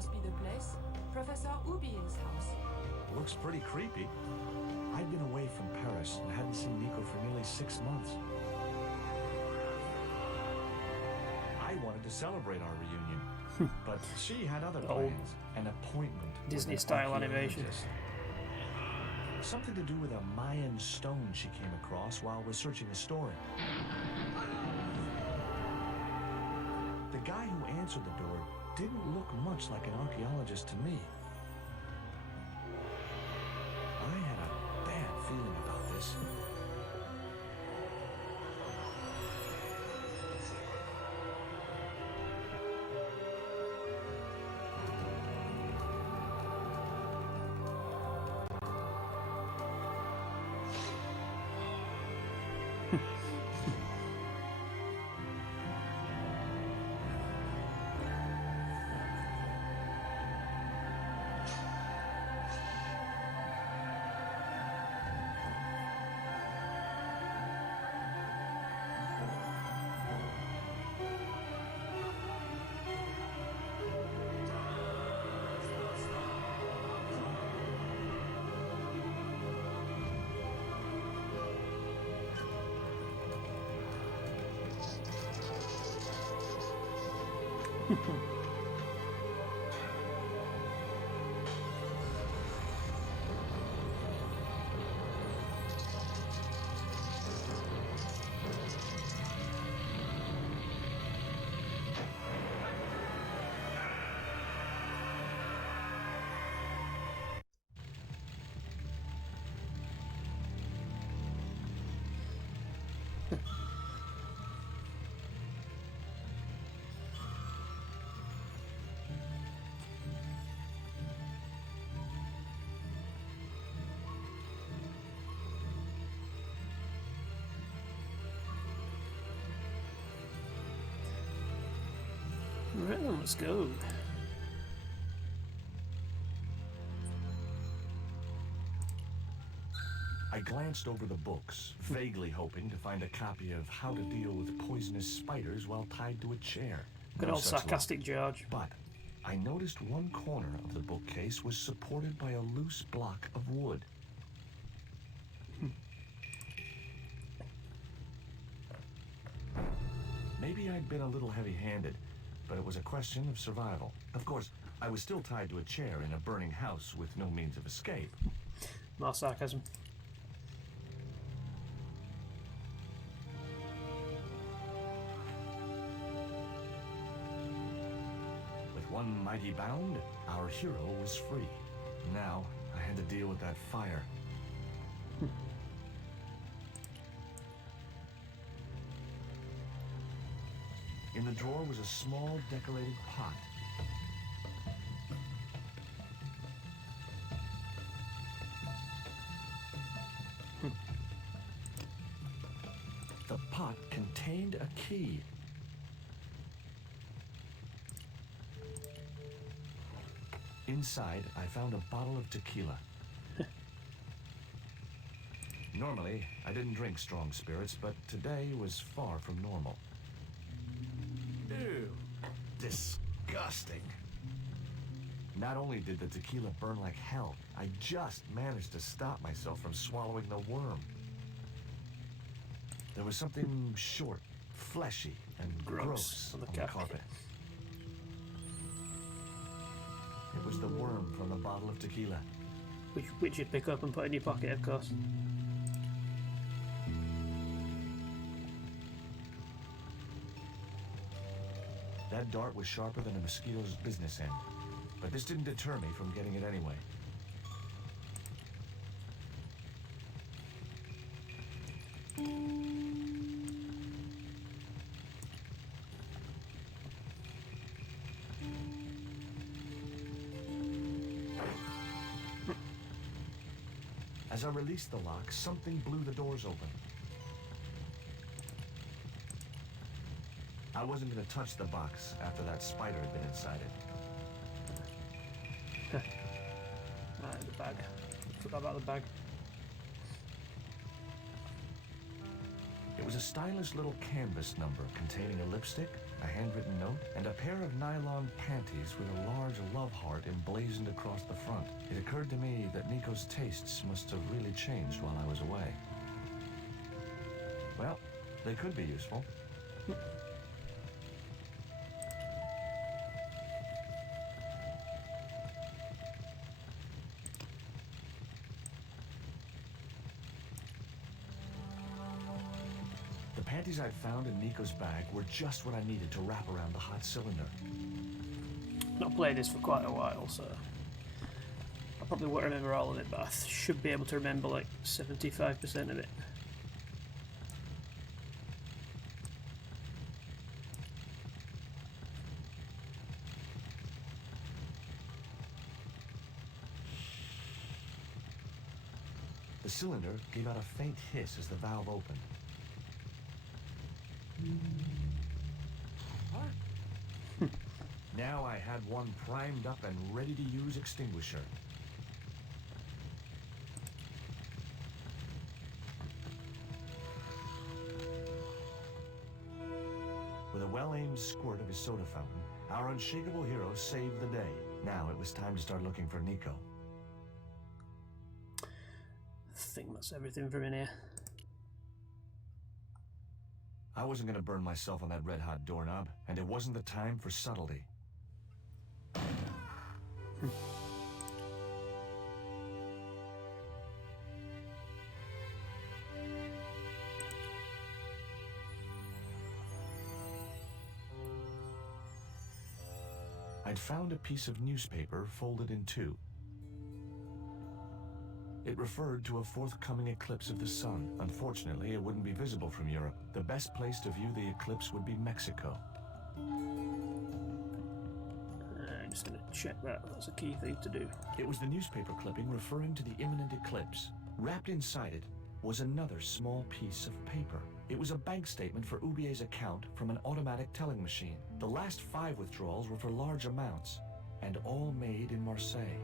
must be the place. Professor Ubier's house. Looks pretty creepy. I'd been away from Paris and hadn't seen Nico for nearly 6 months. I wanted to celebrate our reunion, but she had other plans. An appointment. Disney-style animation. Something to do with a Mayan stone she came across while researching a story. The guy who answered the door didn't look much like an archaeologist to me. I had a bad feeling about this. Right then, let's go. I glanced over the books, vaguely hoping to find a copy of How to Deal with Poisonous Spiders While Tied to a Chair. Good No old such luck. sarcastic George. But I noticed one corner of the bookcase was supported by a loose block of wood. Maybe I'd been a little heavy-handed, but it was a question of survival. Of course, I was still tied to a chair in a burning house with no means of escape. More sarcasm. With one mighty bound, our hero was free. Now, I had to deal with that fire. In the drawer was a small decorated pot. The pot contained a key. Inside, I found a bottle of tequila. Normally, I didn't drink strong spirits, but today was far from normal. Ew. Disgusting. Not only did the tequila burn like hell, I just managed to stop myself from swallowing the worm. There was something short, fleshy, and gross on the carpet. It was the worm from the bottle of tequila. Which you'd pick up and put in your pocket, of course. That dart was sharper than a mosquito's business end, but this didn't deter me from getting it anyway. As I released the lock, something blew the doors open. I wasn't going to touch the box after that spider had been inside it. Right, the bag. Forgot about the bag. It was a stylish little canvas number containing a lipstick, a handwritten note, and a pair of nylon panties with a large love heart emblazoned across the front. It occurred to me that Nico's tastes must have really changed while I was away. Well, they could be useful. The panties I'd found in Nico's bag were just what I needed to wrap around the hot cylinder. Not played this for quite a while, so I probably won't remember all of it, but I should be able to remember like 75% of it. The cylinder gave out a faint hiss as the valve opened. Now I had one primed up and ready to use extinguisher. With a well-aimed squirt of his soda fountain, our unshakable hero saved the day. Now it was time to start looking for Nico. I think that's everything from in here. I wasn't going to burn myself on that red-hot doorknob, and it wasn't the time for subtlety. I'd found a piece of newspaper folded in two. It referred to a forthcoming eclipse of the sun. Unfortunately, it wouldn't be visible from Europe. The best place to view the eclipse would be Mexico. I'm just going to check that. That's a key thing to do. It was the newspaper clipping referring to the imminent eclipse. Wrapped inside it was another small piece of paper. It was a bank statement for Ubier's account from an automatic telling machine. The last 5 withdrawals were for large amounts, and all made in Marseille.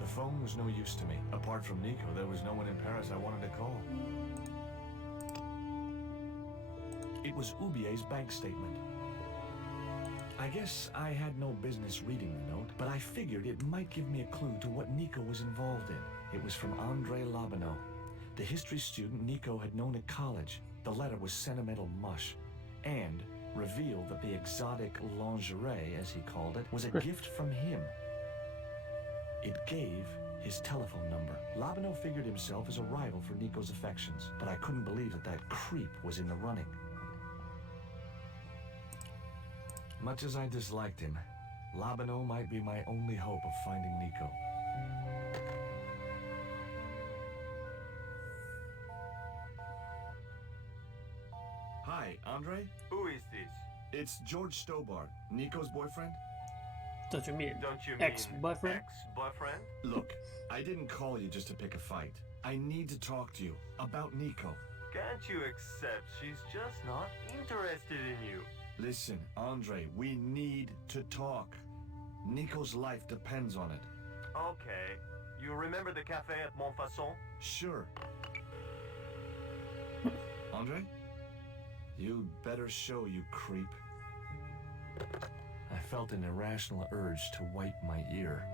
The phone was no use to me. Apart from Nico, there was no one in Paris I wanted to call. It was Ubier's bank statement. I guess I had no business reading the note, but I figured it might give me a clue to what Nico was involved in. It was from Andre Labanau, the history student Nico had known at college. The letter was sentimental mush, and revealed that the exotic lingerie, as he called it, was a gift from him. It gave his telephone number. Labanau figured himself as a rival for Nico's affections, but I couldn't believe that that creep was in the running. Much as I disliked him, Labanau might be my only hope of finding Nico. Hi, Andre? Who is this? It's George Stobart, Nico's boyfriend. Don't you mean Don't you mean ex-boyfriend? ex-boyfriend? Look, I didn't call you just to pick a fight. I need to talk to you about Nico. Can't you accept she's just not interested in you? Listen, Andre, we need to talk. Nico's life depends on it. Okay. You remember the cafe at Montfaucon? Sure. Andre? You better show, you creep. I felt an irrational urge to wipe my ear.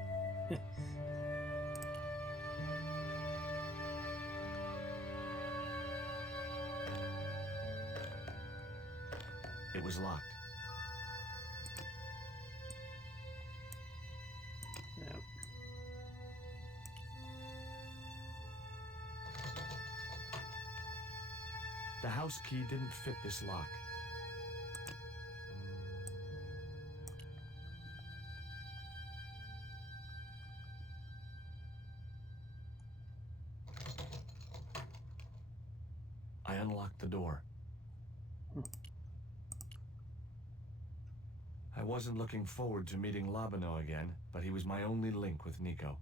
It was locked. Yep. The house key didn't fit this lock. I unlocked the door. I wasn't looking forward to meeting Labanau again, but he was my only link with Nico.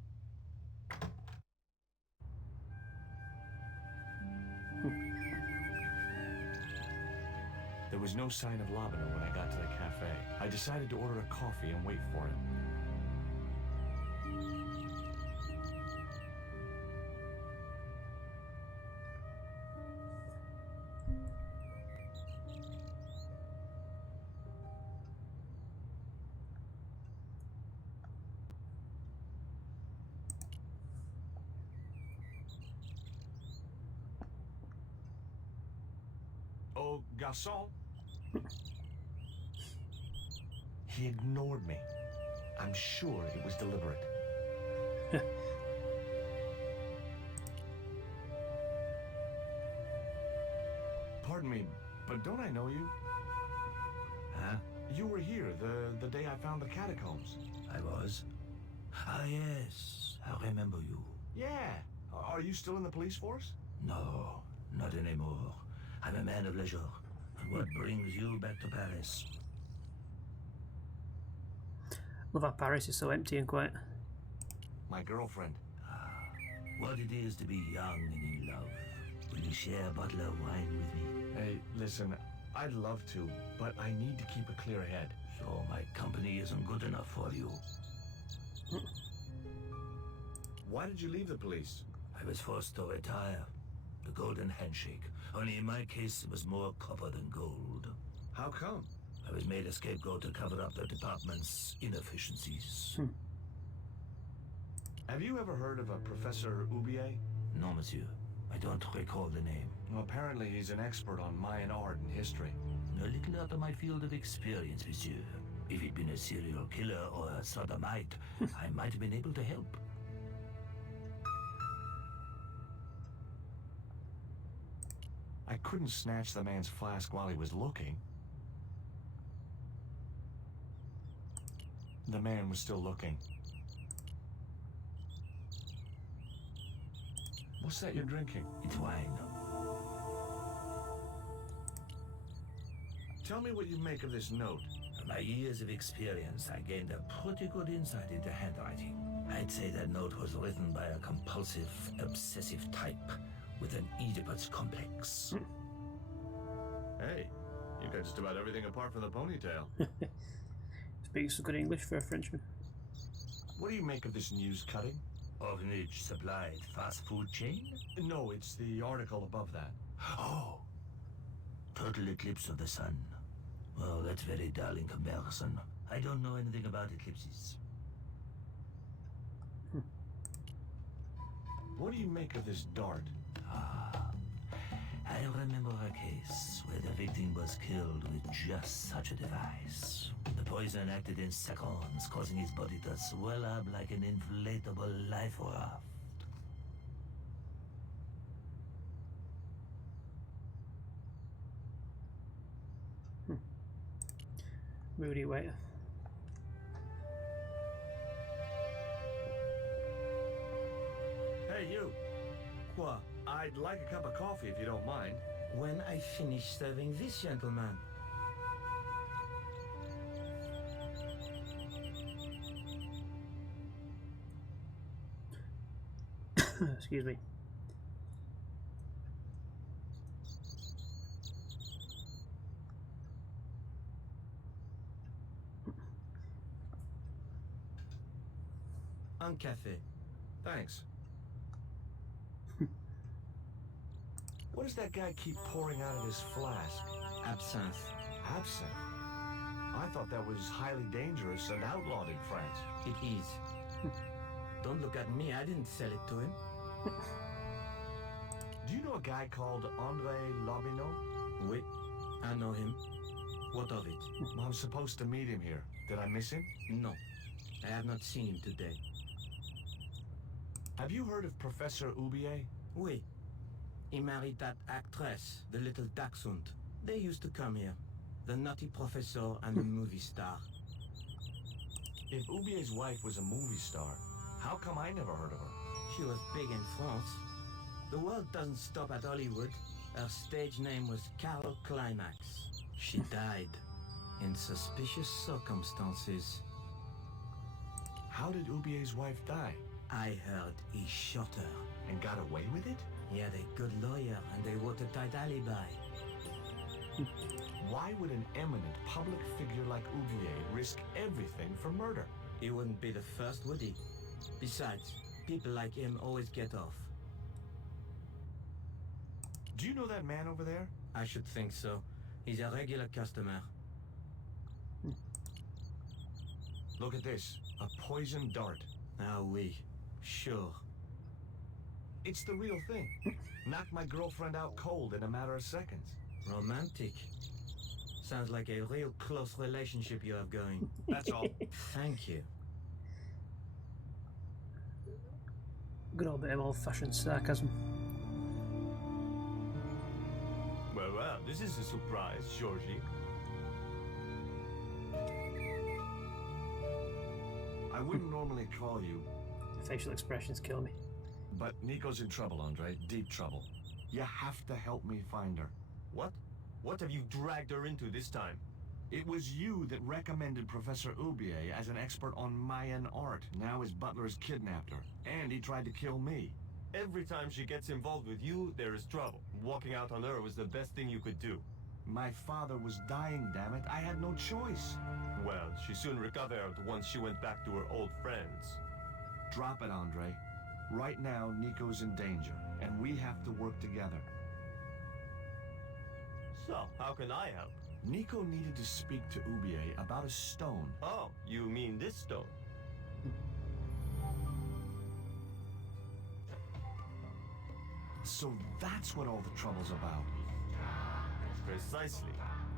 There was no sign of Labanau when I got to the cafe. I decided to order a coffee and wait for him. Hello, garçon. He ignored me. I'm sure it was deliberate. Pardon me, but don't I know you? Huh? You were here the day I found the catacombs. I was? Ah, yes. I remember you. Yeah. Are you still in the police force? No, not anymore. I'm a man of leisure. And what brings you back to Paris? Love how Paris is so empty and quiet. My girlfriend. What it is to be young and in love. Will you share a bottle of wine with me? Hey, listen, I'd love to, but I need to keep a clear head. So my company isn't good enough for you. Why did you leave the police? I was forced to retire. The golden handshake. Only in my case, it was more copper than gold. How come? I was made a scapegoat to cover up the department's inefficiencies. Have you ever heard of a Professor Oubier? No, monsieur. I don't recall the name. Well, apparently he's an expert on Mayan art and history. A little out of my field of experience, monsieur. If he'd been a serial killer or a sodomite, I might have been able to help. I couldn't snatch the man's flask while he was looking. The man was still looking. What's that you're drinking? It's wine. Tell me what you make of this note. From my years of experience, I gained a pretty good insight into handwriting. I'd say that note was written by a compulsive, obsessive type with an Oedipus complex. Hey, you got just about everything apart from the ponytail. Speaks some good English for a Frenchman. What do you make of this news cutting? Orphanage supplied fast food chain? No, it's the article above that. Oh! Total eclipse of the sun. Well, that's very dull in comparison. I don't know anything about eclipses. What do you make of this dart? I remember a case where the victim was killed with just such a device. The poison acted in seconds, causing his body to swell up like an inflatable life raft. Moody waiter. Hey, you. What? I'd like a cup of coffee if you don't mind. When I finish serving this gentleman. Excuse me. Un café. Thanks. What does that guy keep pouring out of his flask? Absinthe. Absinthe? I thought that was highly dangerous and outlawed in France. It is. Don't look at me, I didn't sell it to him. Do you know a guy called André Lobineau? Oui, I know him. What of it? I'm supposed to meet him here. Did I miss him? No, I have not seen him today. Have you heard of Professor Oubier? Oui. He married that actress, the little dachshund. They used to come here. The nutty professor and the movie star. If Oubier's wife was a movie star, how come I never heard of her? She was big in France. The world doesn't stop at Hollywood. Her stage name was Carol Climax. She died in suspicious circumstances. How did Oubier's wife die? I heard he shot her. And got away with it? He had a good lawyer and a watertight alibi. Why would an eminent public figure like Oubier risk everything for murder? He wouldn't be the first, would he? Besides, people like him always get off. Do you know that man over there? I should think so. He's a regular customer. Look at this. A poison dart. Ah oui, sure. It's the real thing. Knocked my girlfriend out cold in a matter of seconds. Romantic. Sounds like a real close relationship you have going. That's all. Thank you. Good old bit of old-fashioned sarcasm. Well, well, this is a surprise, Georgie. I wouldn't normally call you, Facial expressions kill me. but Nico's in trouble, Andre. Deep trouble. You have to help me find her. What? What have you dragged her into this time? It was you that recommended Professor Oubier as an expert on Mayan art. Now his butler has kidnapped her, and he tried to kill me. Every time she gets involved with you, there is trouble. Walking out on her was the best thing you could do. My father was dying, damn it. I had no choice. Well, she soon recovered once she went back to her old friends. Drop it, Andre. Right now, Nico's in danger, and we have to work together. So, how can I help? Nico needed to speak to Oubier about a stone. Oh, you mean this stone? So that's what all the trouble's about. Precisely.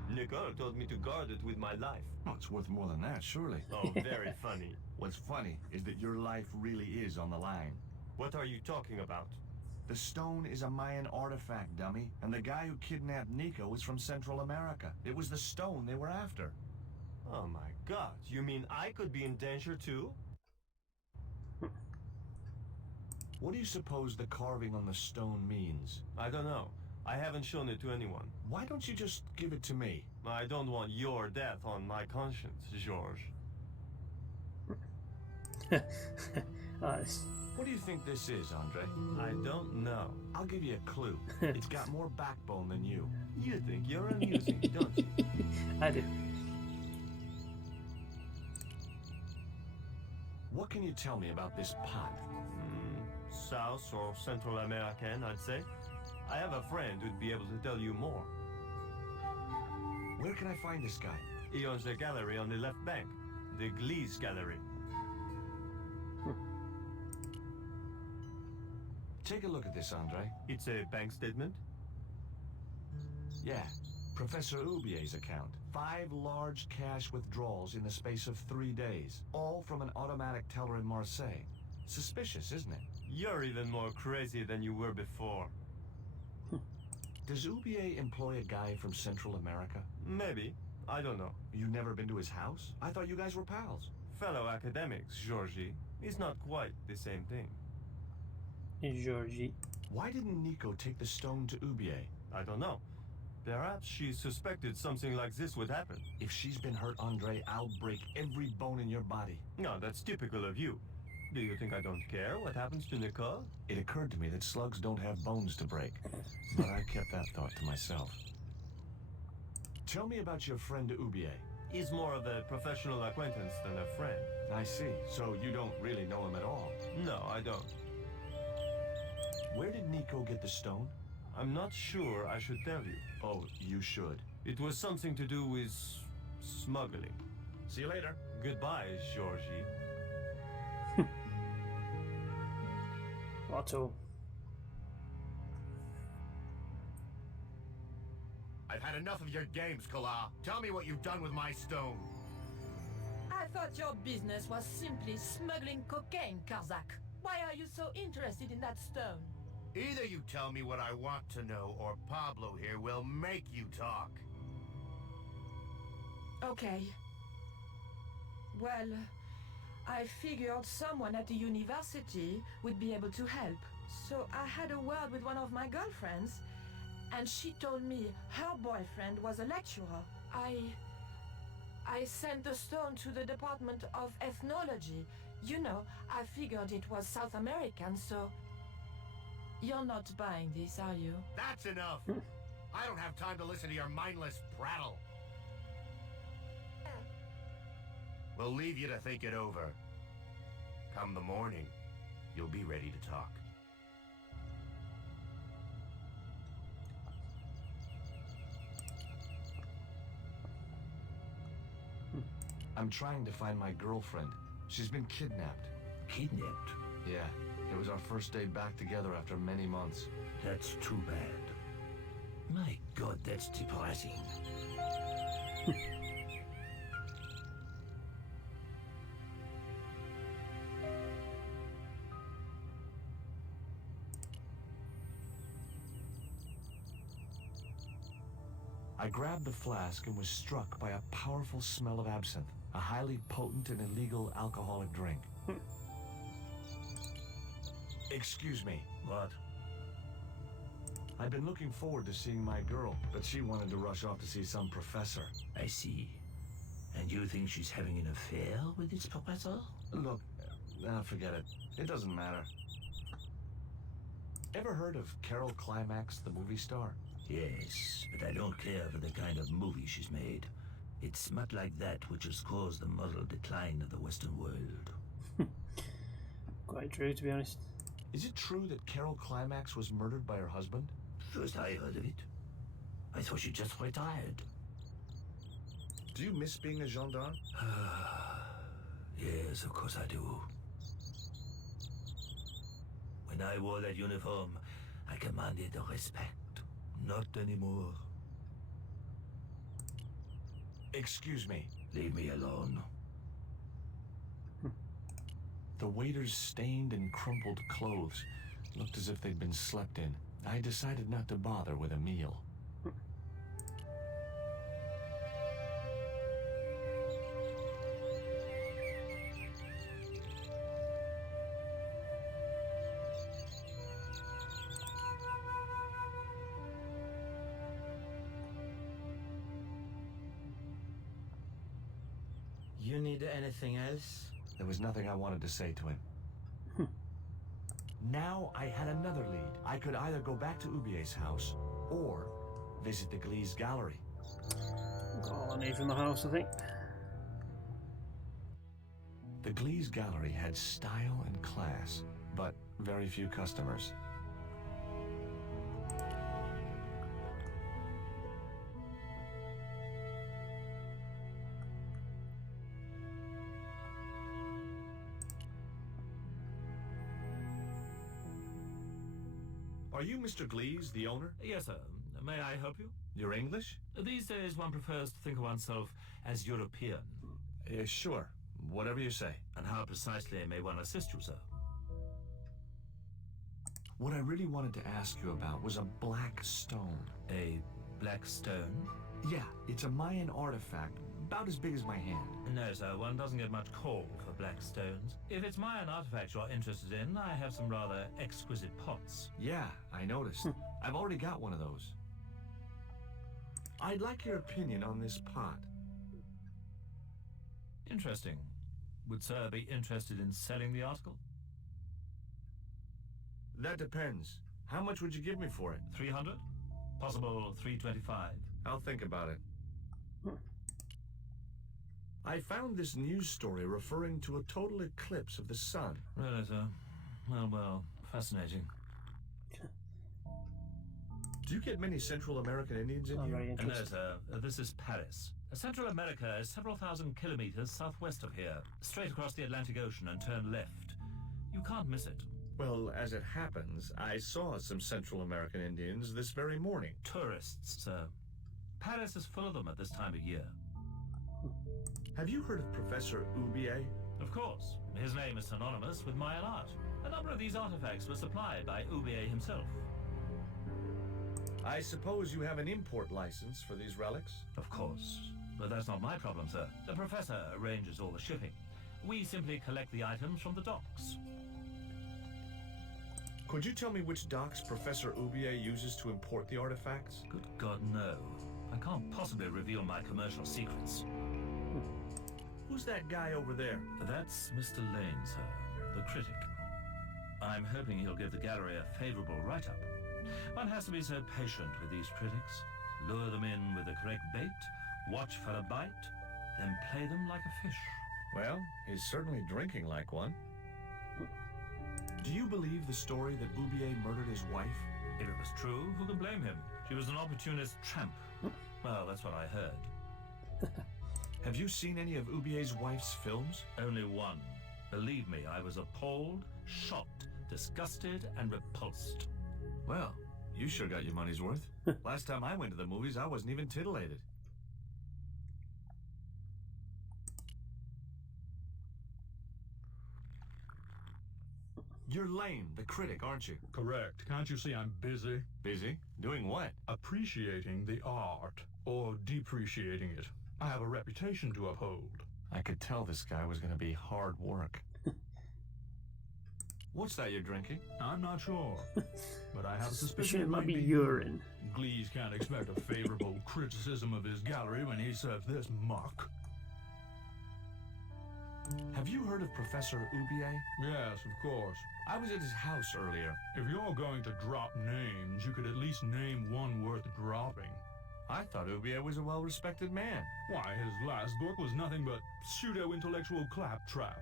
Nicole told me to guard it with my life. Oh, it's worth more than that, surely. Oh, very funny. What's funny is that your life really is on the line. What are you talking about? The stone is a Mayan artifact, dummy, and the guy who kidnapped Nico is from Central America. It was the stone they were after. Oh my god, you mean I could be in danger too? What do you suppose the carving on the stone means? I don't know. I haven't shown it to anyone. Why don't you just give it to me? I don't want your death on my conscience, George. Nice. What do you think this is, Andre? I don't know. I'll give you a clue. It's got more backbone than you. You think you're amusing, don't you? I do. What can you tell me about this pot? South or Central American, I'd say. I have a friend who'd be able to tell you more. Where can I find this guy? He owns a gallery on the left bank. The Glees Gallery. Take a look at this, Andre. It's a bank statement? Yeah, Professor Oubier's account. 5 large cash withdrawals in the space of 3 days. All from an automatic teller in Marseille. Suspicious, isn't it? You're even more crazy than you were before. Does Oubier employ a guy from Central America? Maybe. I don't know. You've never been to his house? I thought you guys were pals. Fellow academics, Georgie. It's not quite the same thing. Georgie. Why didn't Nico take the stone to Oubier? I don't know. Perhaps she suspected something like this would happen. If she's been hurt, Andre, I'll break every bone in your body. No, that's typical of you. Do you think I don't care what happens to Nicole? It occurred to me that slugs don't have bones to break, but I kept that thought to myself. Tell me about your friend Oubier. He's more of a professional acquaintance than a friend. I see. So you don't really know him at all. No, I don't. Where did Nico get the stone? I'm not sure I should tell you. Oh, you should. It was something to do with smuggling. See you later. Goodbye, Georgie. Otto. I've had enough of your games, Kala. Tell me what you've done with my stone. I thought your business was simply smuggling cocaine, Karzak. Why are you so interested in that stone? Either you tell me what I want to know, or Pablo here will make you talk. Okay. Well, I figured someone at the university would be able to help. So I had a word with one of my girlfriends, and she told me her boyfriend was a lecturer. I sent the stone to the Department of Ethnology. You know, I figured it was South American, so... You're not buying this, are you? That's enough! I don't have time to listen to your mindless prattle. We'll leave you to think it over. Come the morning, you'll be ready to talk. I'm trying to find my girlfriend. She's been kidnapped. Kidnapped? Yeah, it was our first day back together after many months. That's too bad. My God, that's depressing. I grabbed the flask and was struck by a powerful smell of absinthe, a highly potent and illegal alcoholic drink. Excuse me. What? I've been looking forward to seeing my girl, but she wanted to rush off to see some professor. I see. And you think she's having an affair with this professor? Look, forget it. It doesn't matter. Ever heard of Carol Climax, the movie star? Yes, but I don't care for the kind of movie she's made. It's smut like that which has caused the moral decline of the Western world. Quite true, to be honest. Is it true that Carol Climax was murdered by her husband? First I heard of it. I thought she just retired. Do you miss being a gendarme? Yes, of course I do. When I wore that uniform, I commanded the respect. Not anymore. Excuse me. Leave me alone. The waiter's stained and crumpled clothes looked as if they'd been slept in. I decided not to bother with a meal. You need anything else? There was nothing I wanted to say to him. Now I had another lead. I could either go back to Ubier's house or visit the Glee's gallery. Got all I need from the house, I think. The Glee's gallery had style and class, but very few customers. Are you Mr. Glees, the owner? Yes, sir. May I help you? You're English? These days one prefers to think of oneself as European. Sure. Whatever you say. And how precisely may one assist you, sir? What I really wanted to ask you about was a black stone. A black stone? Yeah, it's a Mayan artifact, about as big as my hand. No, sir, one doesn't get much call for black stones. If it's Mayan artifact you're interested in, I have some rather exquisite pots. Yeah, I noticed. I've already got one of those. I'd like your opinion on this pot. Interesting. Would sir be interested in selling the article? That depends. How much would you give me for it? 300? Possible 325. I'll think about it. I found this news story referring to a total eclipse of the sun. Really, sir? Well, fascinating. Do you get many Central American Indians in Oh, here? very No, interesting. sir. This is Paris. Central America is several thousand kilometers southwest of here, straight across the Atlantic Ocean and turn left. You can't miss it. Well, as it happens, I saw some Central American Indians this very morning. Tourists, sir. Paris is full of them at this time of year. Have you heard of Professor Ubier? Of course. His name is synonymous with Mayan art. A number of these artifacts were supplied by Ubier himself. I suppose you have an import license for these relics? Of course. But that's not my problem, sir. The professor arranges all the shipping. We simply collect the items from the docks. Could you tell me which docks Professor Ubier uses to import the artifacts? Good God, no. I can't possibly reveal my commercial secrets. Who's that guy over there? That's Mr. Lane, sir, the critic. I'm hoping he'll give the gallery a favorable write-up. One has to be so patient with these critics. Lure them in with the correct bait, watch for a bite, then play them like a fish. Well, he's certainly drinking like one. Do you believe the story that Ubier murdered his wife? If it was true, who can blame him? She was an opportunist tramp. Well, that's what I heard. Have you seen any of Ubier's wife's films? Only one. Believe me, I was appalled, shocked, disgusted, and repulsed. Well, You sure got your money's worth. Last time I went to the movies, I wasn't even titillated. You're Lane, the critic, aren't you? Correct. Can't you see I'm busy? Busy? Doing what? Appreciating the art, or depreciating it. I have a reputation to uphold. I could tell this guy was gonna be hard work. What's that you're drinking? I'm not sure, but I have a Suspicion suspicion it might be be urine. Glees can't expect a favorable criticism of his gallery when he serves this muck. Have you heard of Professor Oubier? Yes, of course. I was at his house earlier. If you're going to drop names, you could at least name one worth dropping. I thought Oubier was a well-respected man. Why, his last book was nothing but pseudo-intellectual claptrap.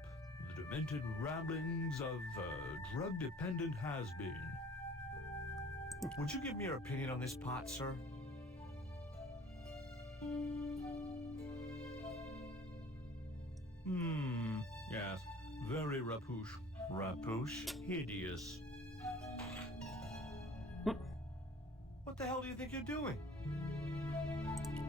The demented ramblings of a drug-dependent has-been. Would you give me your opinion on this pot, sir? Yes. Very rapouche. Rapouche? Hideous. What the hell do you think you're doing?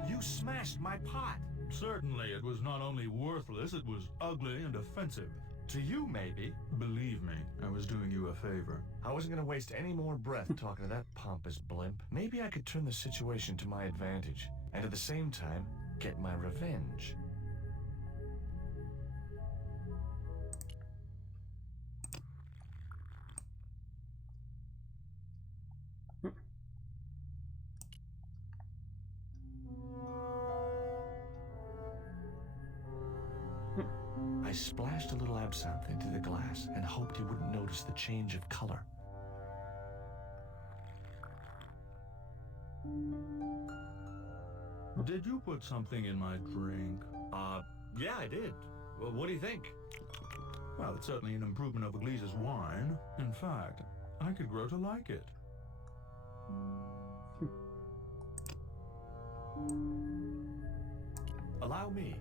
You smashed my pot. Certainly, it was not only worthless, it was ugly and offensive. To you, maybe. Believe me, I was doing you a favor. I wasn't gonna waste any more breath talking to that pompous blimp. Maybe I could turn the situation to my advantage, and at the same time, get my revenge. I splashed a little absinthe into the glass and hoped he wouldn't notice the change of color. Did you put something in my drink? Yeah, I did. Well, what do you think? Well, it's certainly an improvement over Glees's wine. In fact, I could grow to like it. Allow me.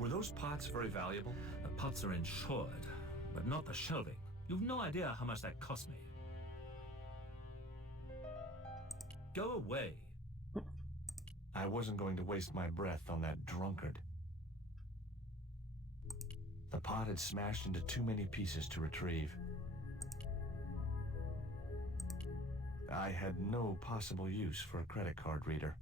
Were those pots very valuable? The pots are insured, but not the shelving. You've no idea how much that cost me. Go away. I wasn't going to waste my breath on that drunkard. The pot had smashed into too many pieces to retrieve. I had no possible use for a credit card reader.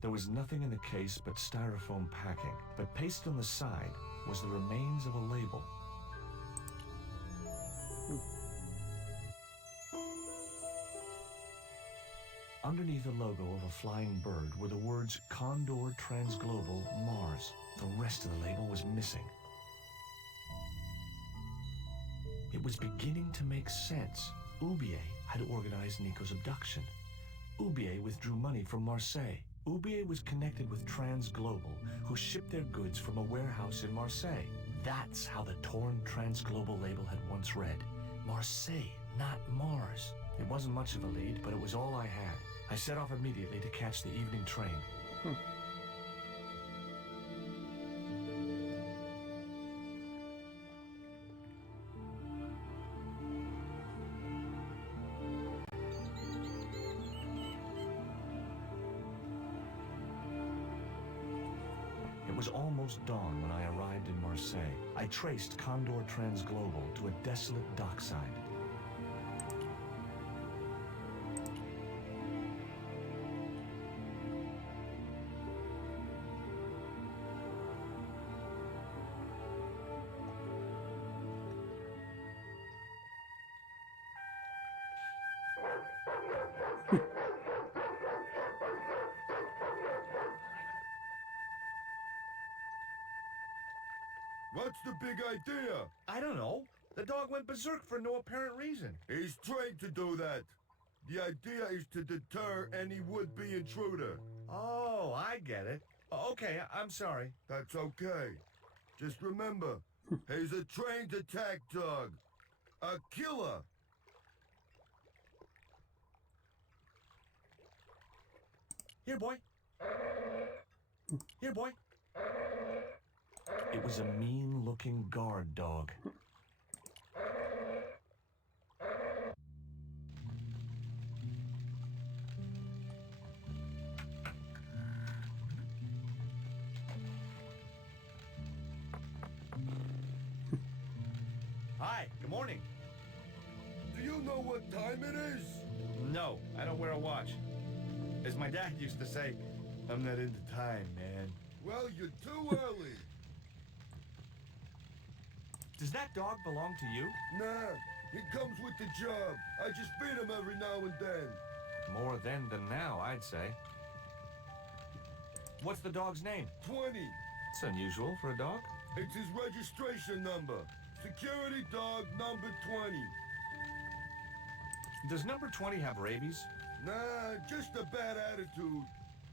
There was nothing in the case but styrofoam packing, but pasted on the side was the remains of a label. Underneath the logo of a flying bird were the words Condor Transglobal Mars. The rest of the label was missing. It was beginning to make sense. Oubier had organized Nico's abduction. Oubier withdrew money from Marseille. Oubier was connected with Transglobal, who shipped their goods from a warehouse in Marseille. That's how the torn Transglobal label had once read. Marseille, not Mars. It wasn't much of a lead, but it was all I had. I set off immediately to catch the evening train. It was almost dawn when I arrived in Marseille. I traced Condor Transglobal to a desolate dockside. What What's the big idea? I don't know. The dog went berserk for no apparent reason. He's trained to do that. The idea is to deter any would-be intruder. Oh, I get it. Okay, I'm sorry. That's okay. Just remember, he's a trained attack dog. A killer. Here, boy. Here, boy. It was a mean-looking guard dog. Hi, good morning. Do you know what time it is? No, I don't wear a watch. As my dad used to say, I'm not into time, man. Well, you're too early. Does that dog belong to you? Nah, he comes with the job. I just feed him every now and then. More then than now, I'd say. What's the dog's name? 20. It's unusual for a dog. It's his registration number. Security dog number 20. Does number 20 have rabies? Nah, just a bad attitude.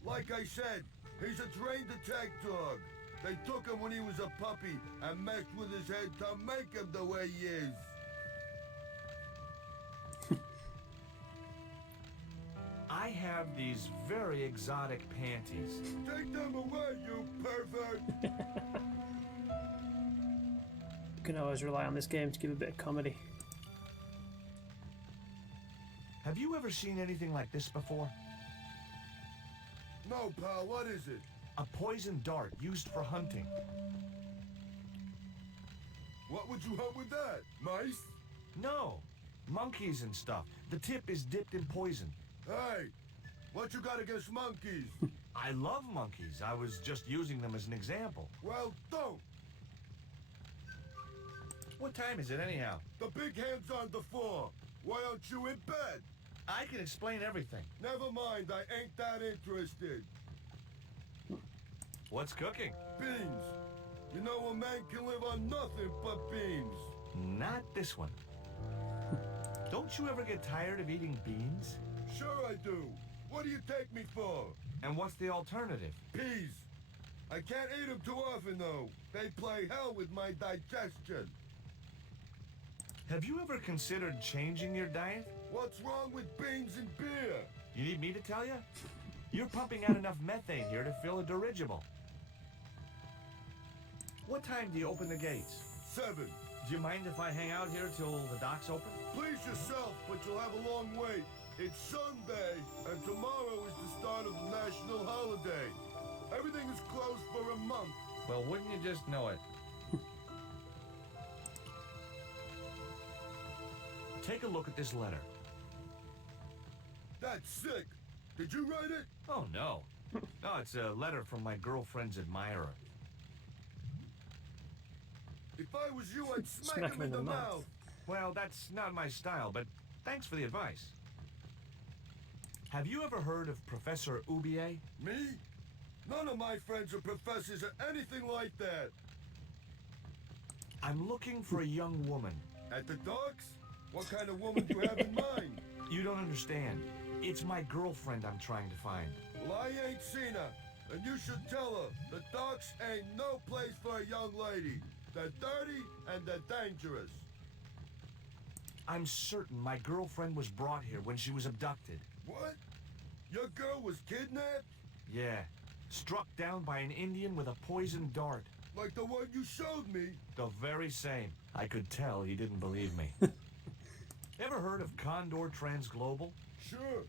Like I said, he's a trained attack dog. They took him when he was a puppy and messed with his head to make him the way he is. I have these very exotic panties. Take them away, you pervert! You can always rely on this game to give a bit of comedy. Have you ever seen anything like this before? No, pal, what is it? A poison dart used for hunting. What would you hunt with that? Mice? No, monkeys and stuff. The tip is dipped in poison. Hey, what you got against monkeys? I love monkeys. I was just using them as an example. Well, don't. What time is it anyhow? The big hand's on the floor. Why aren't you in bed? I can explain everything. Never mind, I ain't that interested. What's cooking? Beans. You know a man can live on nothing but beans. Not this one. Don't you ever get tired of eating beans? Sure I do. What do you take me for? And what's the alternative? Peas. I can't eat them too often, though. They play hell with my digestion. Have you ever considered changing your diet? What's wrong with beans and beer? You need me to tell you? You're pumping out enough methane here to fill a dirigible. What time do you open the gates? 7. Do you mind if I hang out here till the docks open? Please yourself, but you'll have a long wait. It's Sunday, and tomorrow is the start of the national holiday. Everything is closed for a month. Well, wouldn't you just know it? Take a look at this letter. That's sick. Did you write it? Oh, no. No, it's a letter from my girlfriend's admirer. If I was you, I'd smack him in the mouth. Well, that's not my style, but thanks for the advice. Have you ever heard of Professor Oubier? Me? None of my friends are professors or anything like that. I'm looking for a young woman. At the docks? What kind of woman do you have in mind? You don't understand. It's my girlfriend I'm trying to find. Well, I ain't seen her, and you should tell her the docks ain't no place for a young lady. They're dirty and they're dangerous. I'm certain my girlfriend was brought here when she was abducted. What? Your girl was kidnapped? Yeah. Struck down by an Indian with a poisoned dart. Like the one you showed me? The very same. I could tell he didn't believe me. Ever heard of Condor Transglobal? Sure.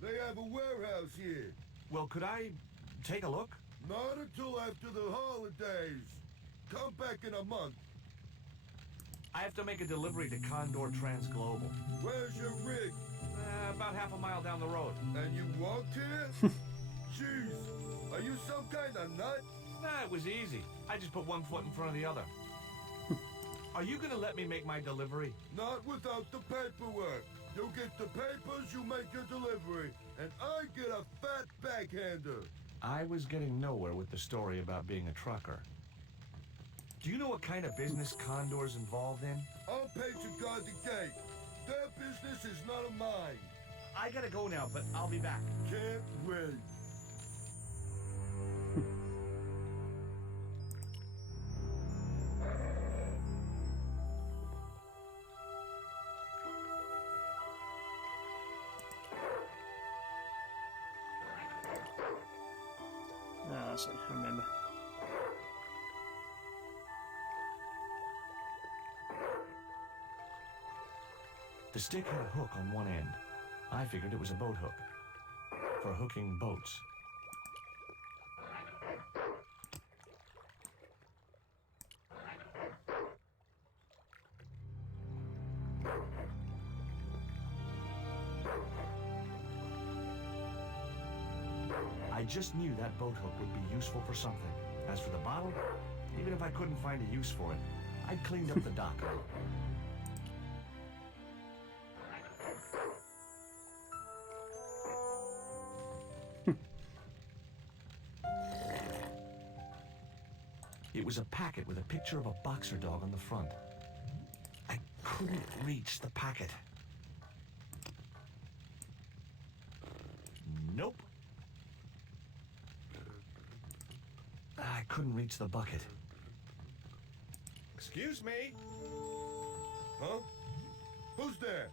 They have a warehouse here. Well, could I take a look? Not until after the holidays. Come back in a month. I have to make a delivery to Condor Transglobal. Where's your rig? About half a mile down the road. And you walked here? Jeez, are you some kind of nut? Nah, it was easy. I just put one foot in front of the other. Are you gonna let me make my delivery? Not without the paperwork. You get the papers, you make your delivery, and I get a fat backhander. I was getting nowhere with the story about being a trucker. Do you know what kind of business Condor's involved in? I'm paid to guard the gate. Their business is none of mine. I gotta go now, but I'll be back. Can't wait. Ah, that's it, I remember. The stick had a hook on one end. I figured it was a boat hook. For hooking boats. I just knew that boat hook would be useful for something. As for the bottle, even if I couldn't find a use for it, I'd cleaned up the dock a little. It was a packet with a picture of a boxer dog on the front. I couldn't reach the packet. Nope. I couldn't reach the bucket. Excuse me? Huh? Who's there?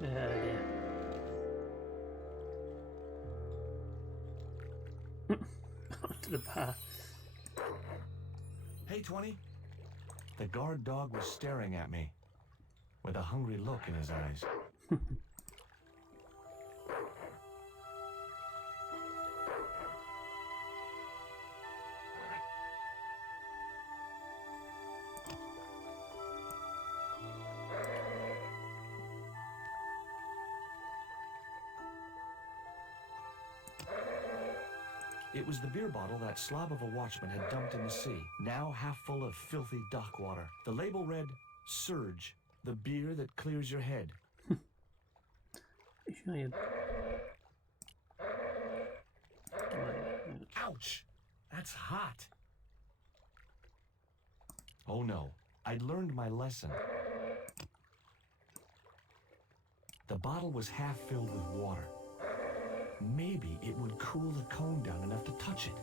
Dear. To the bar. Hey, 20. The guard dog was staring at me with a hungry look in his eyes. It was the beer bottle that slob of a watchman had dumped in the sea, now half full of filthy dock water. The label read, Surge, the beer that clears your head. Ouch! That's hot. Oh no, I'd learned my lesson. The bottle was half filled with water. Maybe it would cool the cone down enough to touch it.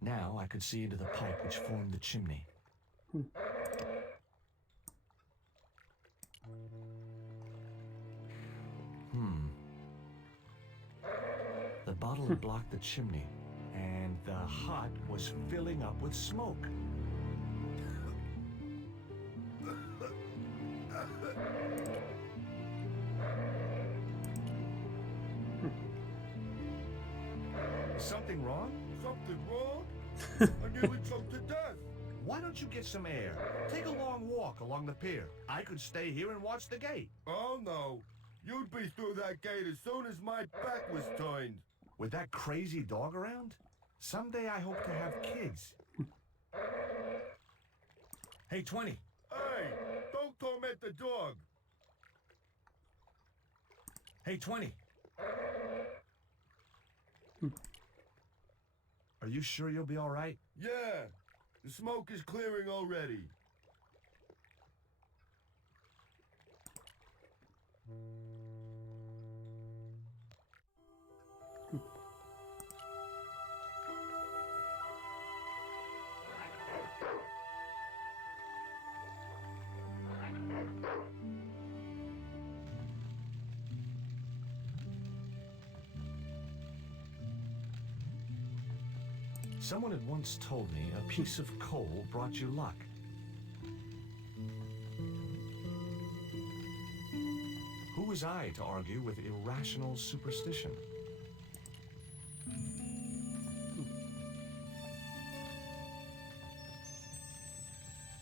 Now I could see into the pipe which formed the chimney. The bottle had blocked the chimney, and the hut was filling up with smoke. Is something wrong? Something wrong? I nearly choked to death. Why don't you get some air? Take a long walk along the pier. I could stay here and watch the gate. Oh no. You'd be through that gate as soon as my back was turned. With that crazy dog around? Someday I hope to have kids. Hey, 20. Hey, don't torment the dog. Hey, 20. Are you sure you'll be all right? Yeah, the smoke is clearing already. Someone had once told me a piece of coal brought you luck. Who was I to argue with irrational superstition?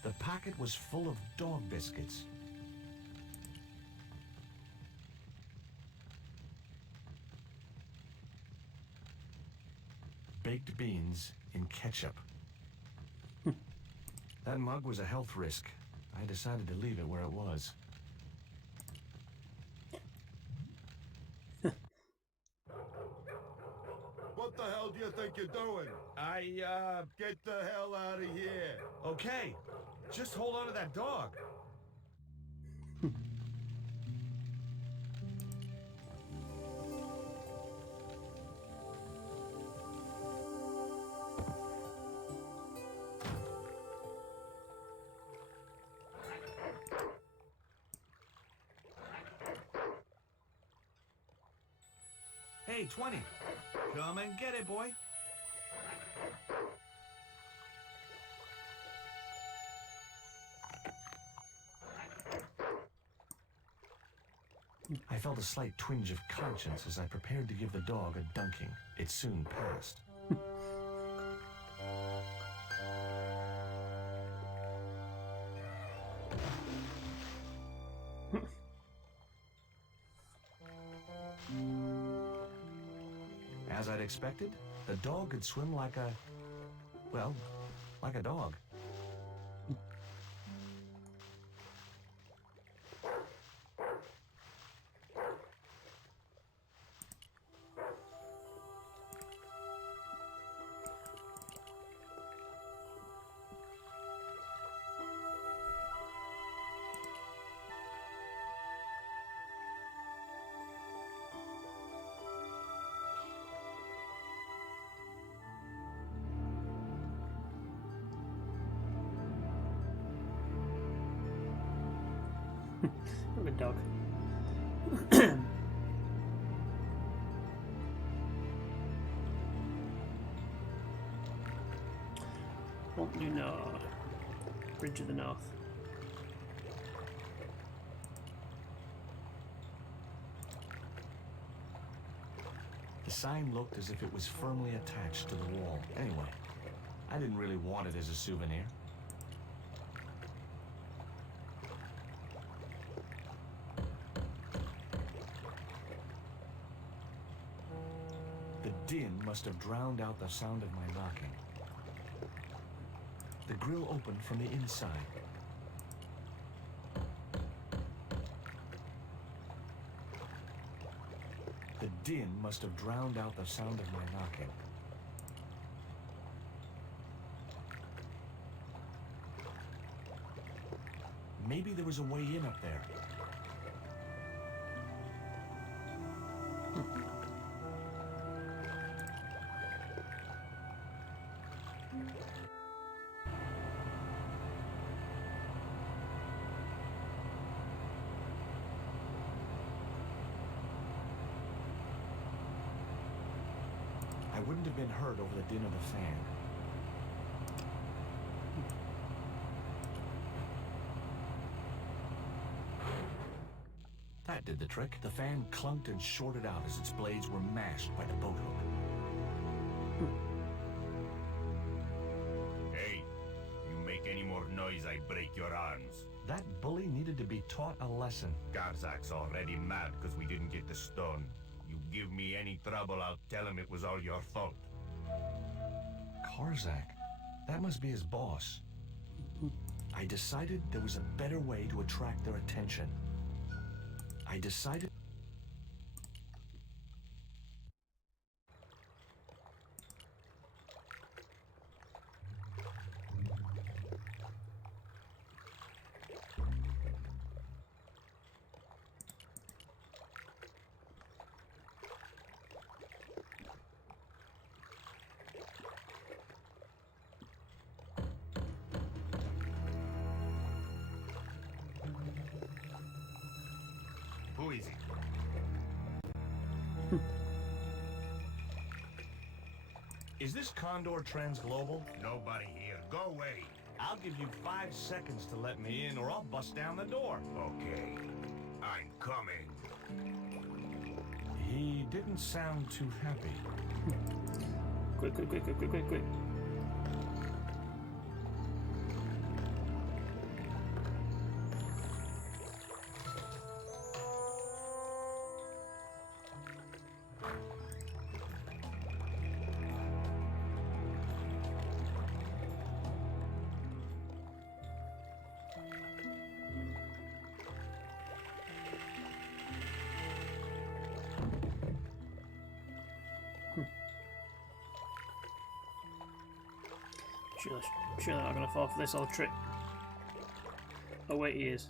The packet was full of dog biscuits. Baked beans in ketchup. That mug was a health risk. I decided to leave it where it was. What the hell do you think you're doing? Get the hell out of here. Okay, just hold on to that dog. Hey, 20. Come and get it, boy. I felt a slight twinge of conscience as I prepared to give the dog a dunking. It soon passed. As I'd expected, the dog could swim like a... well, like a dog. Good dog. Pont du Nord. Bridge of the North. The sign looked as if it was firmly attached to the wall. Anyway, I didn't really want it as a souvenir. The din must have drowned out the sound of my knocking. The grill opened from the inside. The din must have drowned out the sound of my knocking. Maybe there was a way in up there. I wouldn't have been heard over the din of the fan. That did the trick. The fan clunked and shorted out as its blades were mashed by the boat hook. Hey, you make any more noise, I break your arms. That bully needed to be taught a lesson. Garzak's already mad because we didn't get the stone. You give me any trouble, I'll tell him it was all your fault. Karzak? That must be his boss. I decided there was a better way to attract their attention. I decided... Who is it? Is this Condor Transglobal? Nobody here. Go away. I'll give you 5 seconds to let me in or I'll bust down the door. Okay. I'm coming. He didn't sound too happy. Quick, quick, quick, quick, quick, quick, quick. Sure they're not going to fall for this old trick. Oh wait, he is.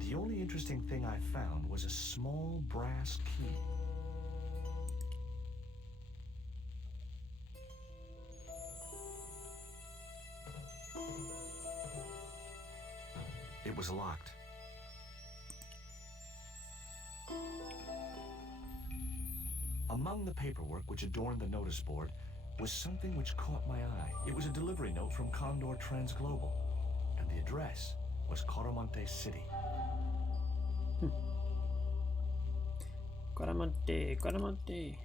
The only interesting thing I found was a small brass key. It was locked. Among the paperwork which adorned the notice board was something which caught my eye. It was a delivery note from Condor Transglobal, and the address was Coramonte City. Coramonte, Coramonte.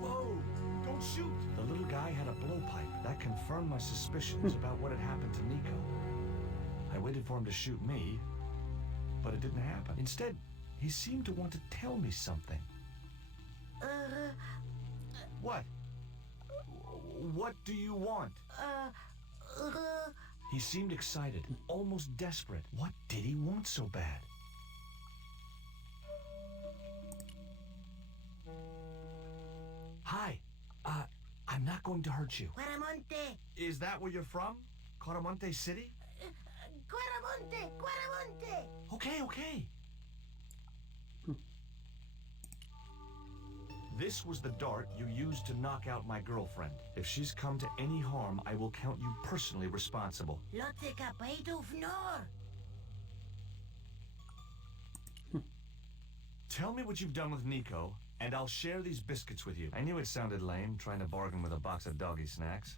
Whoa! Don't shoot! The little guy had a blowpipe. That confirmed my suspicions about what had happened to Nico. I waited for him to shoot me, but it didn't happen. Instead, he seemed to want to tell me something. What? What do you want? He seemed excited, almost desperate. What did he want so bad? Hi. I'm not going to hurt you. Coramonte! Is that where you're from? Coramonte City? Coramonte! Coramonte! Okay. This was the dart you used to knock out my girlfriend. If she's come to any harm, I will count you personally responsible. Lotte capito fnor! Tell me what you've done with Nico, and I'll share these biscuits with you. I knew it sounded lame, trying to bargain with a box of doggy snacks.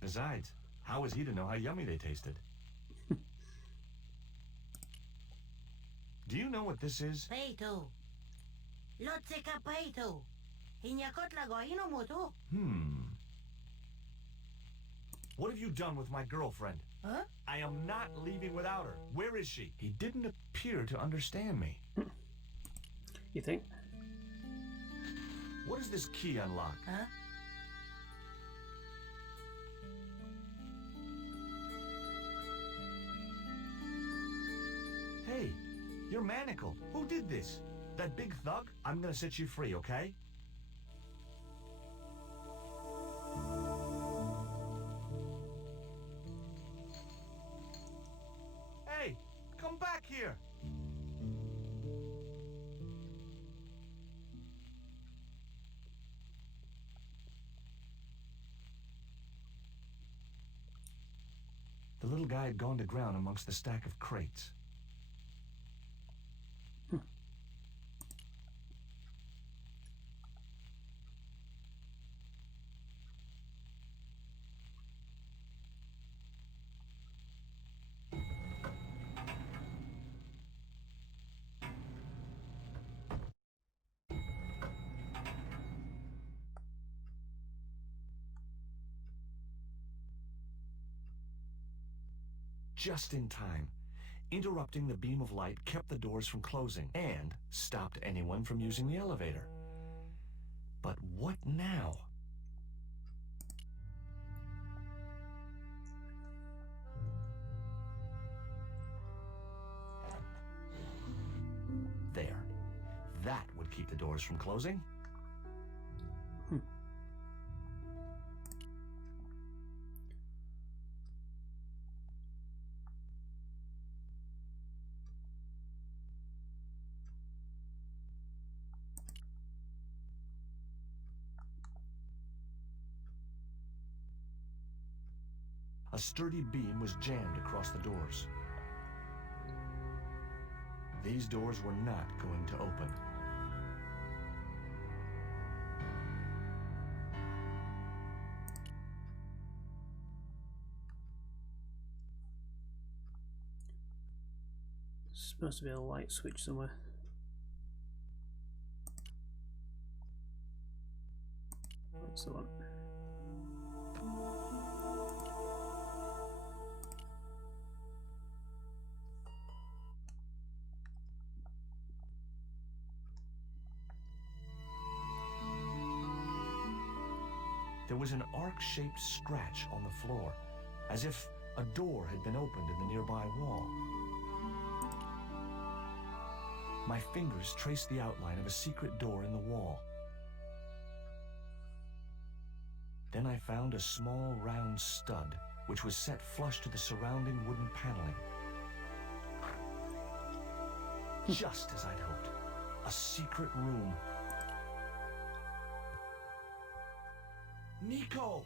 Besides, how was he to know how yummy they tasted? Do you know what this is? Peito! Lotte capito! Inyakot lagoino moto! What have you done with my girlfriend? Huh? I am not leaving without her. Where is she? He didn't appear to understand me. You think? What does this key unlock? Huh? Hey, you're manacled. Who did this? That big thug? I'm gonna set you free, okay? Hey, come back here! The little guy had gone to ground amongst the stack of crates. Just in time. Interrupting the beam of light kept the doors from closing and stopped anyone from using the elevator. But what now? There. That would keep the doors from closing. A sturdy beam was jammed across the doors. These doors were not going to open. Supposed to be a light switch somewhere. That's the one. There was an arc-shaped scratch on the floor, as if a door had been opened in the nearby wall. My fingers traced the outline of a secret door in the wall. Then I found a small round stud, which was set flush to the surrounding wooden paneling. Just as I'd hoped. A secret room. Nico!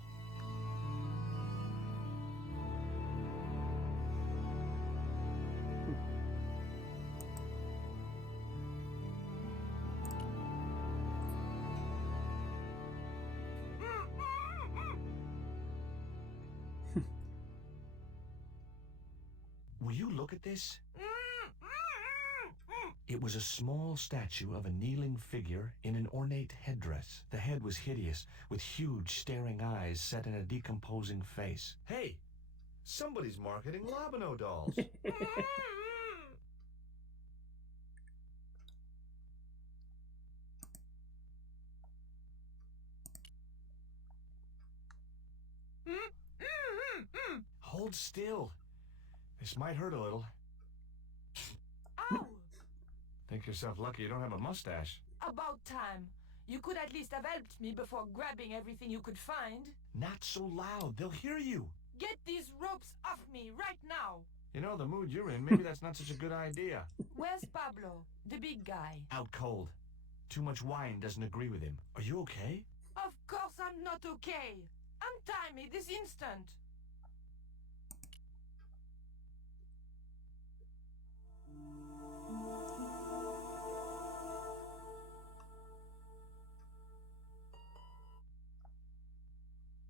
Will you look at this? It was a small statue of a kneeling figure in an ornate headdress. The head was hideous, with huge staring eyes set in a decomposing face. Hey, somebody's marketing Labano dolls. Hold still. This might hurt a little. Ow! Think yourself lucky you don't have a mustache. About time. You could at least have helped me before grabbing everything you could find. Not so loud. They'll hear you. Get these ropes off me right now. You know, the mood you're in, maybe that's not such a good idea. Where's Pablo, the big guy? Out cold. Too much wine doesn't agree with him. Are you okay? Of course I'm not okay. Untie me this instant.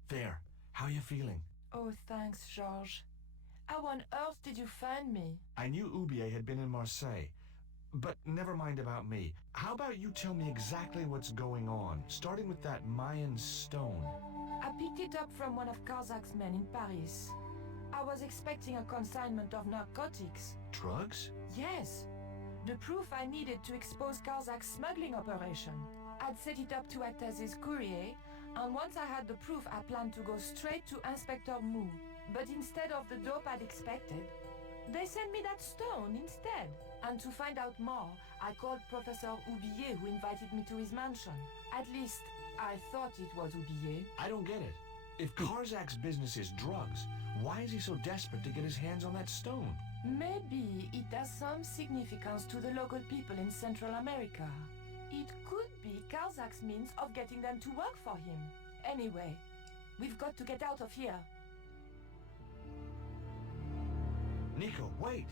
There. How are you feeling? Oh, thanks, Georges. How on earth did you find me? I knew Ubier had been in Marseille. But never mind about me. How about you tell me exactly what's going on, starting with that Mayan stone? I picked it up from one of Karzak's men in Paris. I was expecting a consignment of narcotics. Drugs? Yes. The proof I needed to expose Karzak's smuggling operation. I'd set it up to act as his courier, and once I had the proof, I planned to go straight to Inspector Mou. But instead of the dope I'd expected, they sent me that stone instead. And to find out more, I called Professor Oublier, who invited me to his mansion. At least, I thought it was Oublier. I don't get it. If Karzak's business is drugs, why is he so desperate to get his hands on that stone? Maybe it has some significance to the local people in Central America. It could be Karzak's means of getting them to work for him. Anyway, we've got to get out of here. Nico, wait!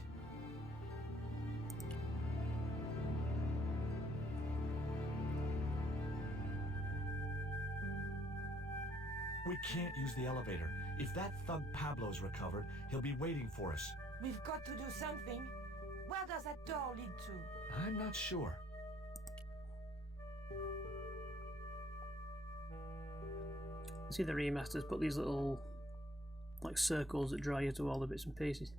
We can't use the elevator. If that thug Pablo's recovered, he'll be waiting for us. We've got to do something. Where does that door lead to? I'm not sure. See, the remasters put these little like circles that draw you to all the bits and pieces.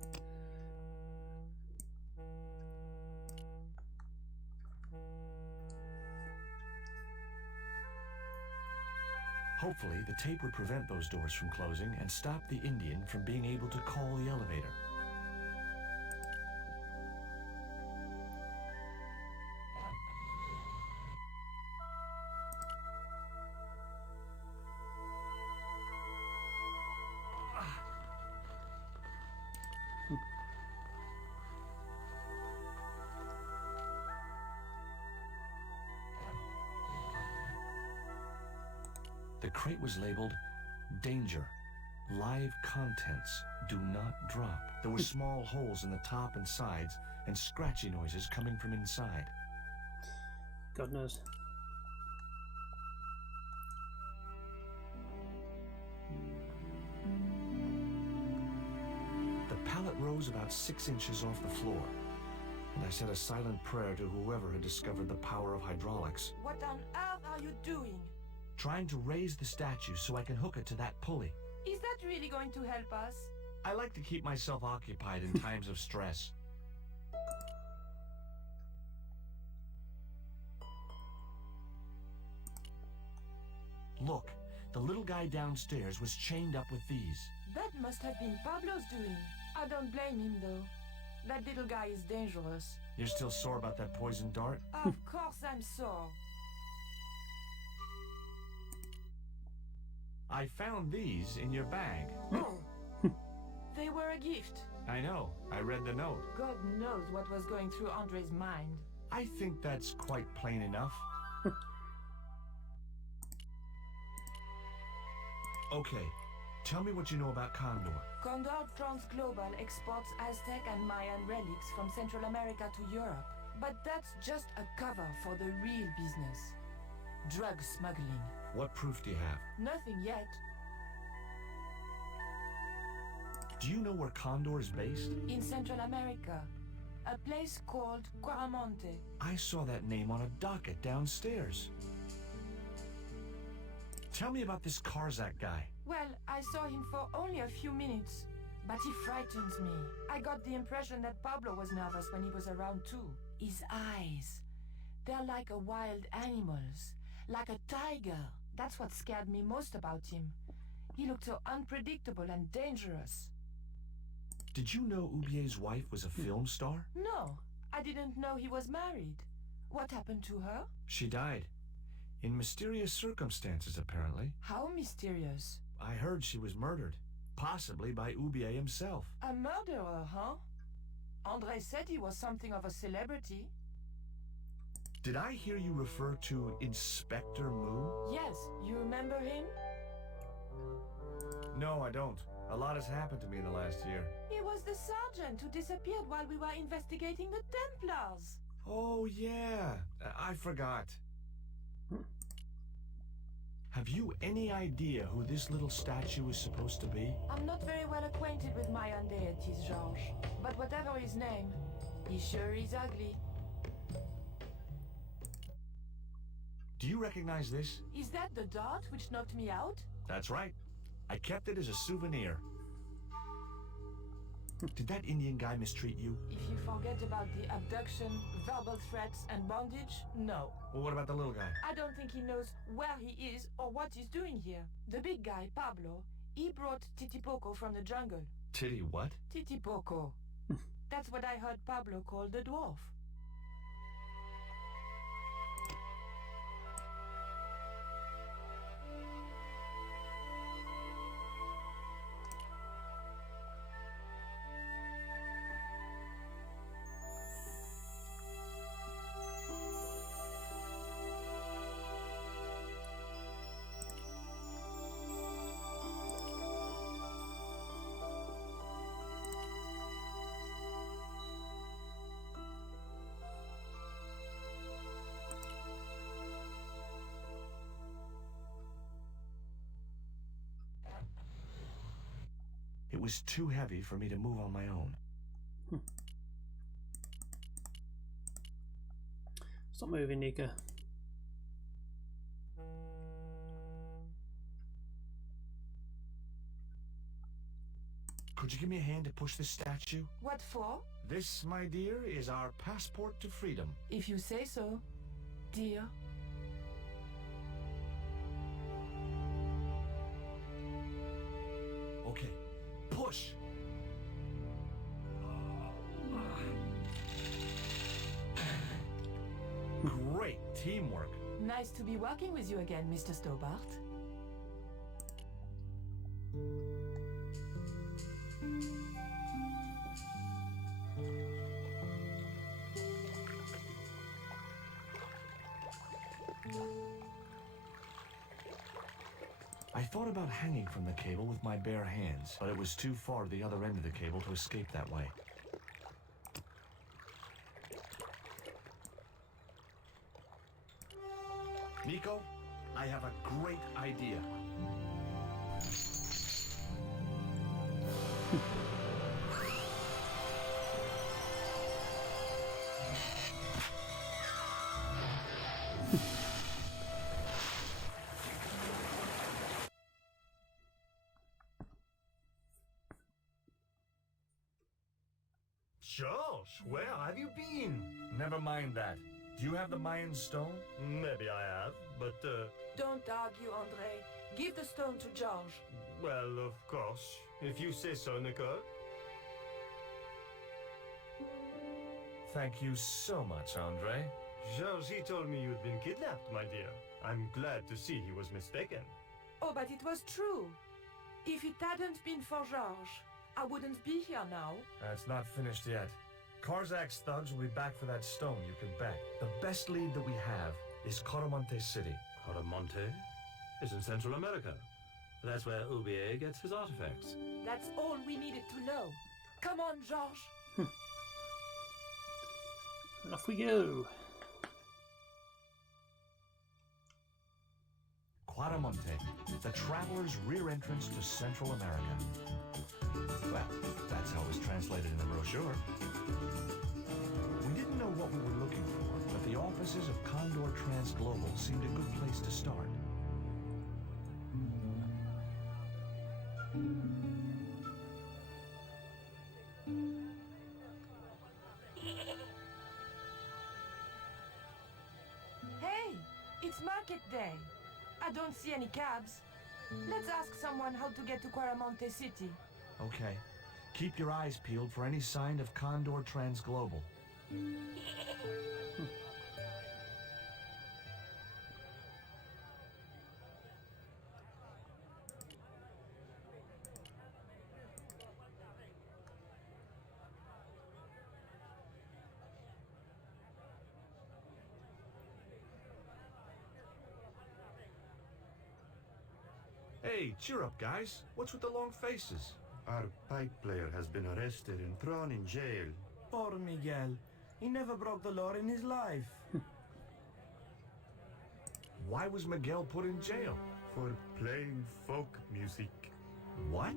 Hopefully, the tape would prevent those doors from closing and stop the Indian from being able to call the elevator. The crate was labeled, "Danger. Live contents. Do not drop." There were small holes in the top and sides, and scratchy noises coming from inside. God knows. The pallet rose about 6 inches off the floor, and I said a silent prayer to whoever had discovered the power of hydraulics. What on earth are you doing? Trying to raise the statue so I can hook it to that pulley. Is that really going to help us? I like to keep myself occupied in times of stress. Look, the little guy downstairs was chained up with these. That must have been Pablo's doing. I don't blame him, though. That little guy is dangerous. You're still sore about that poison dart? Of course I'm sore. I found these in your bag. Oh, they were a gift. I know. I read the note. God knows what was going through Andre's mind. I think that's quite plain enough. Okay, tell me what you know about Condor. Condor Transglobal exports Aztec and Mayan relics from Central America to Europe. But that's just a cover for the real business. Drug smuggling. What proof do you have? Nothing yet. Do you know where Condor is based? In Central America. A place called Quaramonte. I saw that name on a docket downstairs. Tell me about this Karzak guy. Well, I saw him for only a few minutes, but he frightens me. I got the impression that Pablo was nervous when he was around too. His eyes, they're like a wild animal's, like a tiger. That's what scared me most about him. He looked so unpredictable and dangerous. Did you know Ubier's wife was a film star? No, I didn't know he was married. What happened to her? She died. In mysterious circumstances, apparently. How mysterious? I heard she was murdered. Possibly by Ubier himself. A murderer, huh? Andre said he was something of a celebrity. Did I hear you refer to Inspector Moon? Yes, you remember him? No, I don't. A lot has happened to me in the last year. He was the sergeant who disappeared while we were investigating the Templars. Oh, yeah. I forgot. Have you any idea who this little statue is supposed to be? I'm not very well acquainted with Mayan deities, Georges. But whatever his name, he sure is ugly. Do you recognize this? Is that the dart which knocked me out? That's right. I kept it as a souvenir. Did that Indian guy mistreat you? If you forget about the abduction, verbal threats, and bondage, no. Well, what about the little guy? I don't think he knows where he is or what he's doing here. The big guy, Pablo, he brought Titipoco from the jungle. Titty what? Titipoco. That's what I heard Pablo call the dwarf. It was too heavy for me to move on my own. Stop moving, Nico. Could you give me a hand to push this statue? What for? This, my dear, is our passport to freedom. If you say so, dear. Okay, push! Great teamwork. Nice to be working with you again, Mr. Stobart. I thought about hanging from the cable with my bare hands, but it was too far to the other end of the cable to escape that way. Nico, I have a great idea. George, where have you been? Never mind that. Do you have the Mayan stone? Maybe I have, but, Don't argue, Andre. Give the stone to George. well, of course. If you say so, Nico. Thank you so much, Andre. George, he told me you'd been kidnapped, my dear. I'm glad to see he was mistaken. Oh, but it was true. If it hadn't been for George, I wouldn't be here now. It's not finished yet. Karzak's thugs will be back for that stone, you can bet. The best lead that we have is Coromonte City. Coromonte is in Central America. That's where Ubier gets his artifacts. That's all we needed to know. Come on, George. And off we go. Quaramonte, the traveler's rear entrance to Central America. Well, that's how it was translated in the brochure. We didn't know what we were looking for, but the offices of Condor Trans Global seemed a good place to start. Hey, it's market day. I don't see any cabs. Let's ask someone how to get to Quaramonte City. Okay. Keep your eyes peeled for any sign of Condor Trans Global. Hey, cheer up, guys. What's with the long faces? Our pipe player has been arrested and thrown in jail. Poor Miguel. He never broke the law in his life. Why was Miguel put in jail? For playing folk music. What?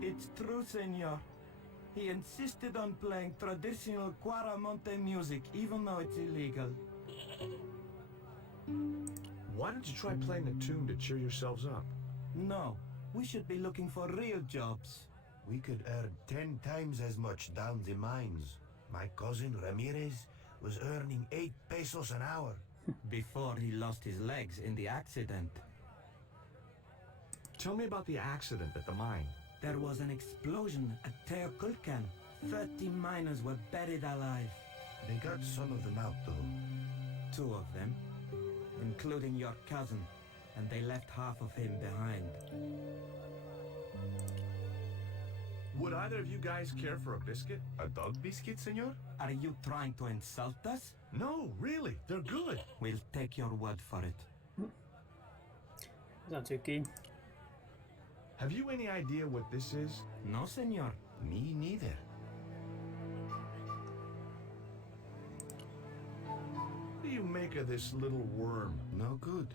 It's true, senor. He insisted on playing traditional Quaramonte music, even though it's illegal. Why don't you try playing a tune to cheer yourselves up? No, we should be looking for real jobs. We could earn 10 times as much down the mines. My cousin Ramirez was earning 8 pesos an hour. Before he lost his legs in the accident. Tell me about the accident at the mine. There was an explosion at Teoculcan. 30 miners were buried alive. They got some of them out, though. 2 of them, including your cousin, and they left half of him behind. Would either of you guys care for a biscuit? A dog biscuit, senor? Are you trying to insult us? No, really. They're good. We'll take your word for it. Not too keen. Have you any idea what this is? No, senor. Me neither. What do you make of this little worm? No good.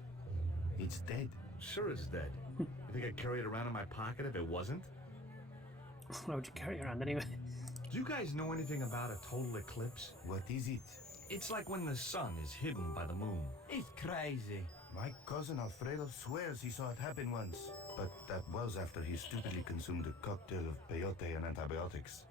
It's dead. Sure it's dead. You think I'd carry it around in my pocket if it wasn't? Why would you carry it around anyway? Do you guys know anything about a total eclipse? What is it? It's like when the sun is hidden by the moon. He's crazy. My cousin Alfredo swears he saw it happen once. But that was after he stupidly consumed a cocktail of peyote and antibiotics.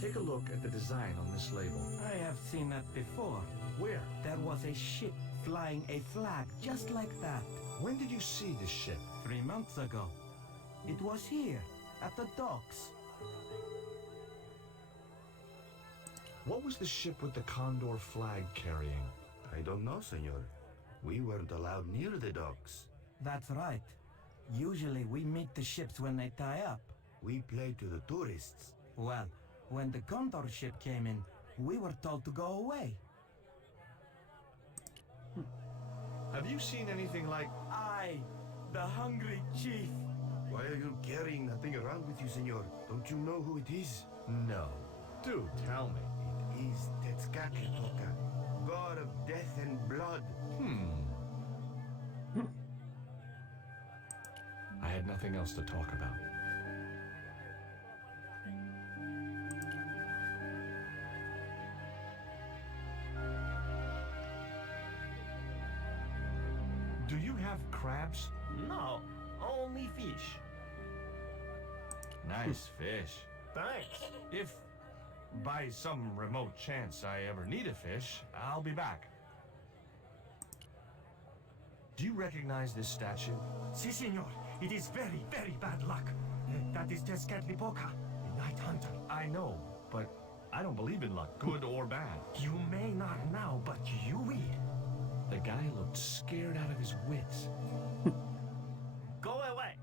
Take a look at the design on this label. I have seen that before. Where? There was a ship flying a flag just like that. When did you see this ship? 3 months ago. It was here, at the docks. What was the ship with the Condor flag carrying? I don't know, senor. We weren't allowed near the docks. That's right. Usually we meet the ships when they tie up. We play to the tourists. Well, when the Condor ship came in, we were told to go away. Have you seen anything like... I, the hungry chief. Why are you carrying that thing around with you, senor? Don't you know who it is? No. Do tell me. It is Tezcatlipoca, god of death and blood. I had nothing else to talk about. Do you have crabs? No, only fish. Nice fish. Thanks. If, by some remote chance, I ever need a fish, I'll be back. Do you recognize this statue? Si, senor. It is very, very bad luck. That is Tezcatlipoca, the Night Hunter. I know, but I don't believe in luck, good or bad. You may not now, but you will. The guy looked scared out of his wits. Go away.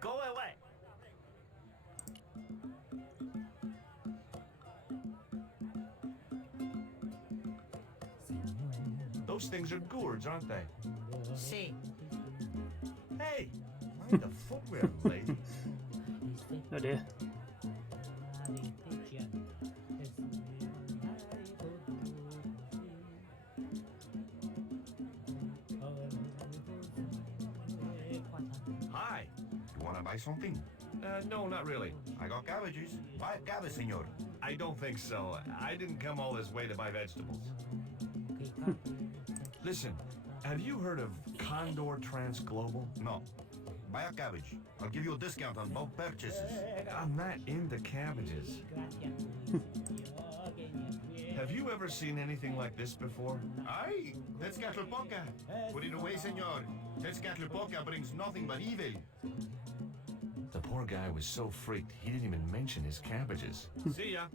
Go away. Those things are gourds, aren't they? Si. Hey, mind the footwear, lady. Oh dear. Hi. You wanna buy something? No, not really. I got cabbages. Buy a cabbage, senor. I don't think so. I didn't come all this way to buy vegetables. Listen, have you heard of Condor Trans Global? No. Buy a cabbage. I'll give you a discount on both purchases. I'm not into cabbages. Have you ever seen anything like this before? Aye, Tezcatlipoca. Put it away, senor. Tezcatlipoca brings nothing but evil. The poor guy was so freaked, he didn't even mention his cabbages. See ya.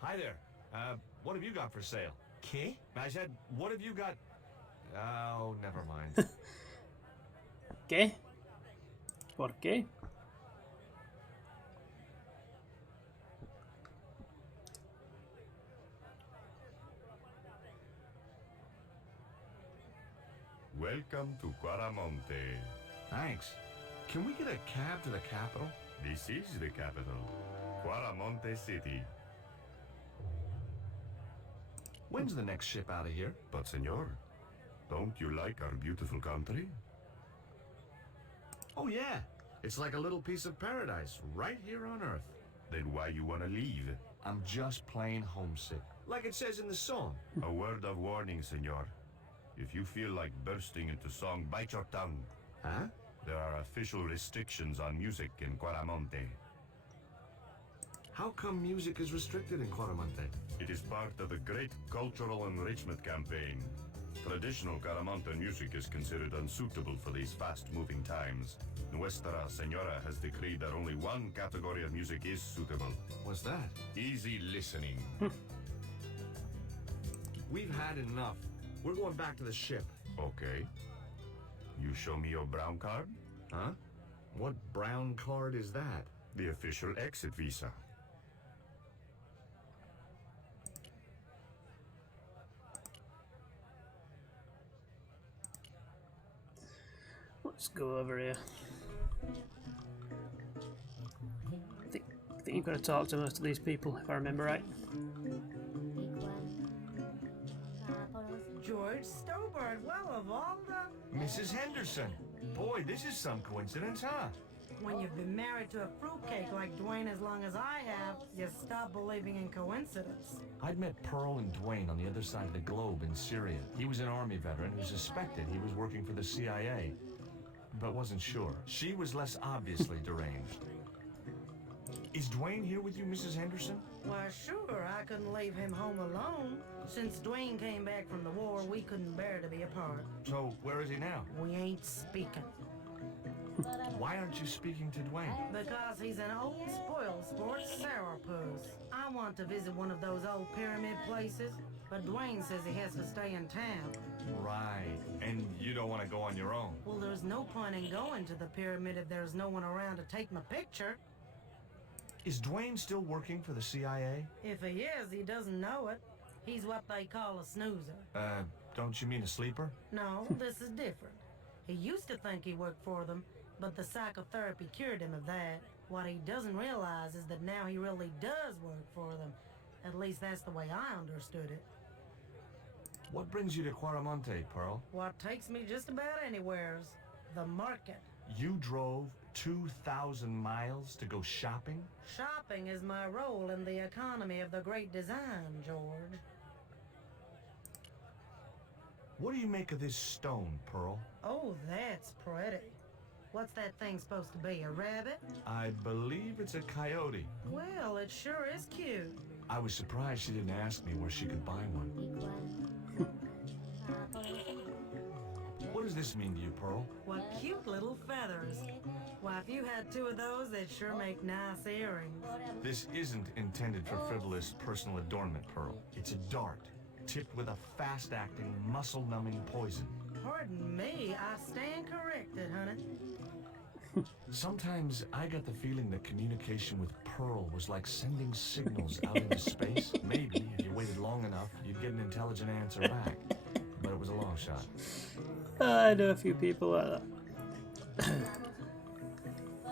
Hi there. What have you got for sale? ¿Qué? I said, what have you got? Oh, never mind. ¿Qué? ¿Por qué? Welcome to Quaramonte. Thanks. Can we get a cab to the capital? This is the capital, Quaramonte City. When's the next ship out of here? But senor, don't you like our beautiful country? Oh, yeah. It's like a little piece of paradise right here on Earth. Then why you wanna leave? I'm just plain homesick. Like it says in the song. A word of warning, senor. If you feel like bursting into song, bite your tongue. Huh? There are official restrictions on music in Quaramonte. How come music is restricted in Quaramonte? It is part of the great cultural enrichment campaign. Traditional Caramonte music is considered unsuitable for these fast-moving times. Nuestra Senora has decreed that only one category of music is suitable. What's that? Easy listening. We've had enough. We're going back to the ship. Okay. You show me your brown card? Huh? What brown card is that? The official exit visa. Let's go over here. I think you've got to talk to most of these people, if I remember right. George Stobart, well, of all the... Mrs. Henderson. Boy, this is some coincidence, huh? When you've been married to a fruitcake like Dwayne as long as I have, you stop believing in coincidence. I'd met Pearl and Dwayne on the other side of the globe in Syria. He was an army veteran who suspected he was working for the CIA, but wasn't sure. She was less obviously deranged. Is Dwayne here with you, Mrs. Henderson? Why, sure, I couldn't leave him home alone. Since Dwayne came back from the war, we couldn't bear to be apart. So, where is he now? We ain't speaking. Why aren't you speaking to Dwayne? Because he's an old spoiled sport sourpuss. I want to visit one of those old pyramid places, but Dwayne says he has to stay in town. Right. And you don't want to go on your own? Well, there's no point in going to the pyramid if there's no one around to take my picture. Is Dwayne still working for the CIA? If he is, he doesn't know it. He's what they call a snoozer. Don't you mean a sleeper? No, this is different. He used to think he worked for them, but the psychotherapy cured him of that. What he doesn't realize is that now he really does work for them. At least that's the way I understood it. What brings you to Quaramonte, Pearl? What takes me just about anywhere's the market. You drove 2,000 miles to go shopping? Shopping is my role in the economy of the great design, George. What do you make of this stone, Pearl? Oh, that's pretty. What's that thing supposed to be, a rabbit? I believe it's a coyote. Well, it sure is cute. I was surprised she didn't ask me where she could buy one. What does this mean to you, Pearl? What cute little feathers. Why, if you had two of those, they'd sure make nice earrings. This isn't intended for frivolous personal adornment, Pearl. It's a dart, tipped with a fast-acting, muscle-numbing poison. Pardon me, I stand corrected, honey. Sometimes I got the feeling that communication with Pearl was like sending signals out into space. Maybe, if you waited long enough, you'd get an intelligent answer back. But it was a long shot. I know a few people like that.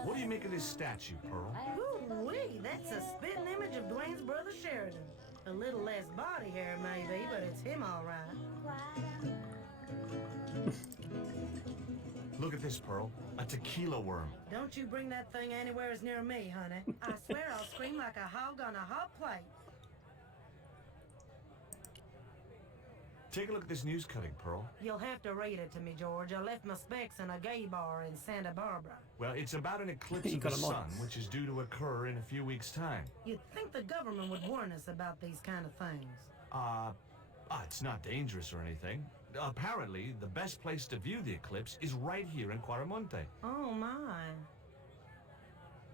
What do you make of this statue, Pearl? Ooh-wee, that's a spitting image of Dwayne's brother Sheridan. A little less body hair, maybe, but it's him all right. Look at this, Pearl. A tequila worm. Don't you bring that thing anywhere near me, honey. I swear I'll scream like a hog on a hot plate. Take a look at this news cutting, Pearl. You'll have to read it to me, George. I left my specs in a gay bar in Santa Barbara. Well, it's about an eclipse of the sun, which is due to occur in a few weeks' time. You'd think the government would warn us about these kind of things. It's not dangerous or anything. Apparently, the best place to view the eclipse is right here in Quaramonte. Oh, my.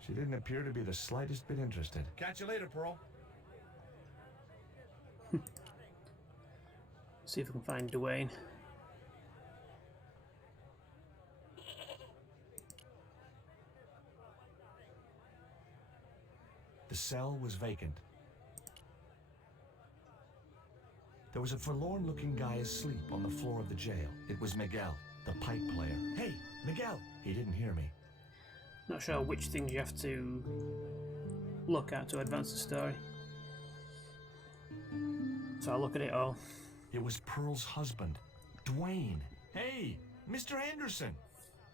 She didn't appear to be the slightest bit interested. Catch you later, Pearl. See if we can find Dwayne. The cell was vacant. There was a forlorn-looking guy asleep on the floor of the jail. It was Miguel, the pipe player. Hey, Miguel! He didn't hear me. Not sure which things you have to look at to advance the story. So I'll look at it all. It was Pearl's husband, Dwayne. Hey, Mr. Anderson.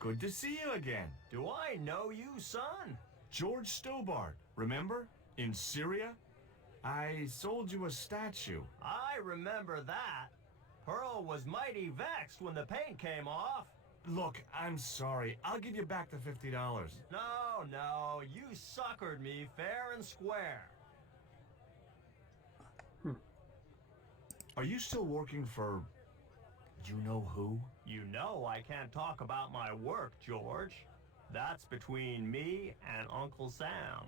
Good to see you again. Do I know you, son? George Stobart, remember? In Syria? I sold you a statue. I remember that. Pearl was mighty vexed when the paint came off. Look, I'm sorry. I'll give you back the $50. No, you suckered me fair and square. Are you still working for... you know who? You know I can't talk about my work, George. That's between me and Uncle Sam.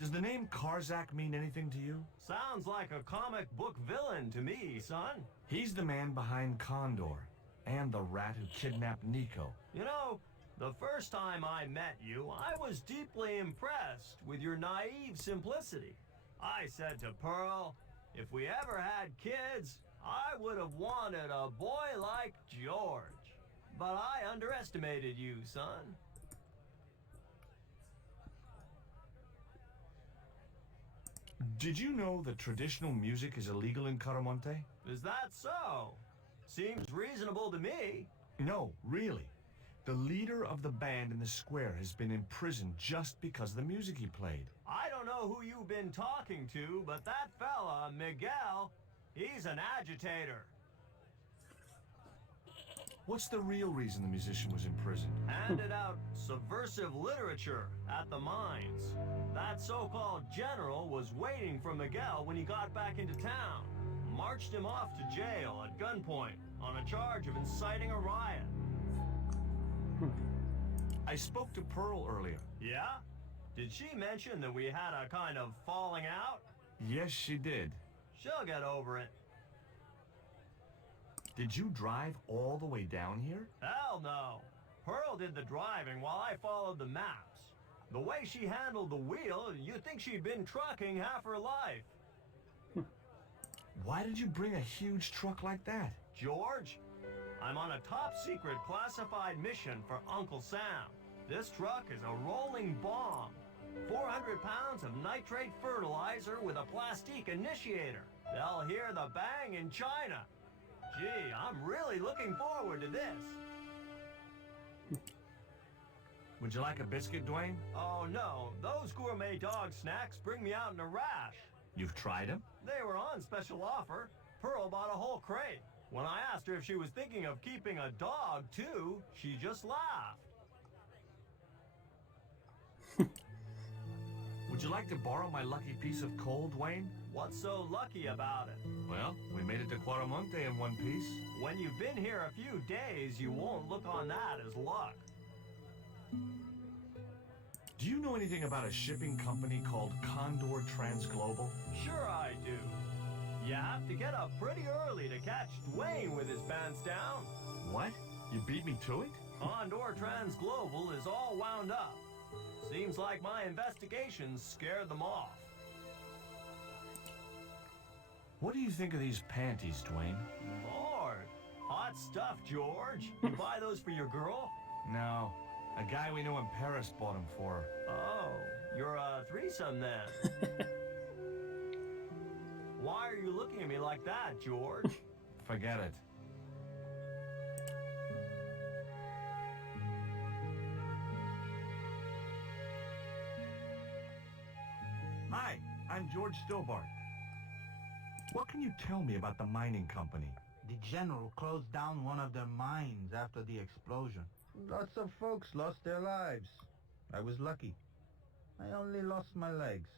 Does the name Karzak mean anything to you? Sounds like a comic book villain to me, son. He's the man behind Condor, and the rat who kidnapped Nico. You know, the first time I met you, I was deeply impressed with your naive simplicity. I said to Pearl, if we ever had kids, I would have wanted a boy like George. But I underestimated you, son. Did you know that traditional music is illegal in Caramonte? Is that so? Seems reasonable to me. No, really. The leader of the band in the square has been imprisoned just because of the music he played. I don't know who you've been talking to, but that fella, Miguel, he's an agitator. What's the real reason the musician was imprisoned? Handed out subversive literature at the mines. That so-called general was waiting for Miguel when he got back into town. Marched him off to jail at gunpoint on a charge of inciting a riot. I spoke to Pearl earlier. Yeah? Did she mention that we had a kind of falling out? Yes, she did. She'll get over it. Did you drive all the way down here? Hell no. Pearl did the driving while I followed the maps. The way she handled the wheel, you'd think she'd been trucking half her life. Why did you bring a huge truck like that? George, I'm on a top-secret classified mission for Uncle Sam. This truck is a rolling bomb. 400 pounds of nitrate fertilizer with a plastique initiator. They'll hear the bang in China. Gee, I'm really looking forward to this. Would you like a biscuit, Dwayne? Oh no, those gourmet dog snacks bring me out in a rash. You've tried them? They were on special offer. Pearl bought a whole crate. When I asked her if she was thinking of keeping a dog too, she just laughed. Would you like to borrow my lucky piece of coal, Dwayne? What's so lucky about it? Well, we made it to Quaramonte in one piece. When you've been here a few days, you won't look on that as luck. Do you know anything about a shipping company called Condor Transglobal? Sure I do. You have to get up pretty early to catch Dwayne with his pants down. What? You beat me to it? Condor Transglobal is all wound up. Seems like my investigations scared them off. What do you think of these panties, Dwayne? Lord, hot stuff, George. You buy those for your girl? No. A guy we knew in Paris bought them for her. Oh, you're a threesome then. Why are you looking at me like that, George? Forget it. Hi, I'm George Stobart. What can you tell me about the mining company? The general closed down one of their mines after the explosion. Lots of folks lost their lives. I was lucky. I only lost my legs.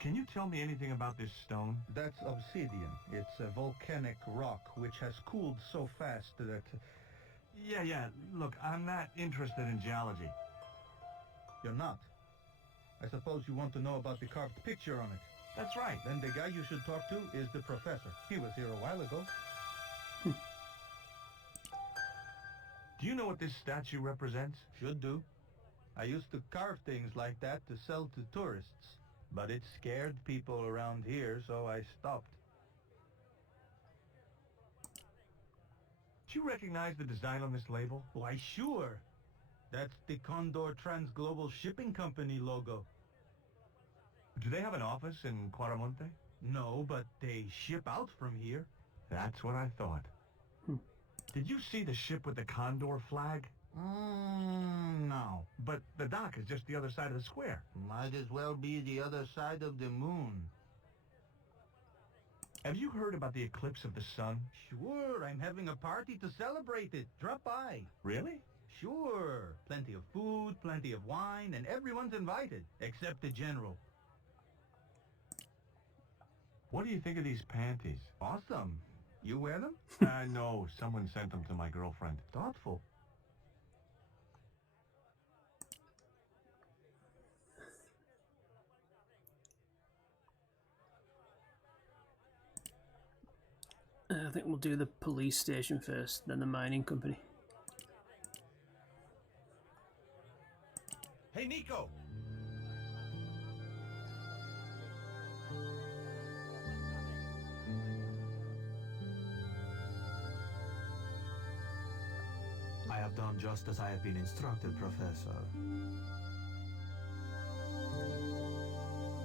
Can you tell me anything about this stone? That's obsidian. It's a volcanic rock which has cooled so fast that... Yeah. Look, I'm not interested in geology. You're not? I suppose you want to know about the carved picture on it. That's right. Then the guy you should talk to is the professor. He was here a while ago. Do you know what this statue represents? Should do. I used to carve things like that to sell to tourists. But it scared people around here, so I stopped. Do you recognize the design on this label? Why, sure. That's the Condor Transglobal Shipping Company logo. Do they have an office in Quaramonte? No, but they ship out from here. That's what I thought. Did you see the ship with the Condor flag? No. But the dock is just the other side of the square. Might as well be the other side of the moon. Have you heard about the eclipse of the sun? Sure, I'm having a party to celebrate it. Drop by. Really? Sure. Plenty of food, plenty of wine, and everyone's invited, except the general. What do you think of these panties? Awesome. You wear them? No. Someone sent them to my girlfriend. Thoughtful. I think we'll do the police station first, then the mining company. Hey, Nico! I have done just as I have been instructed, Professor.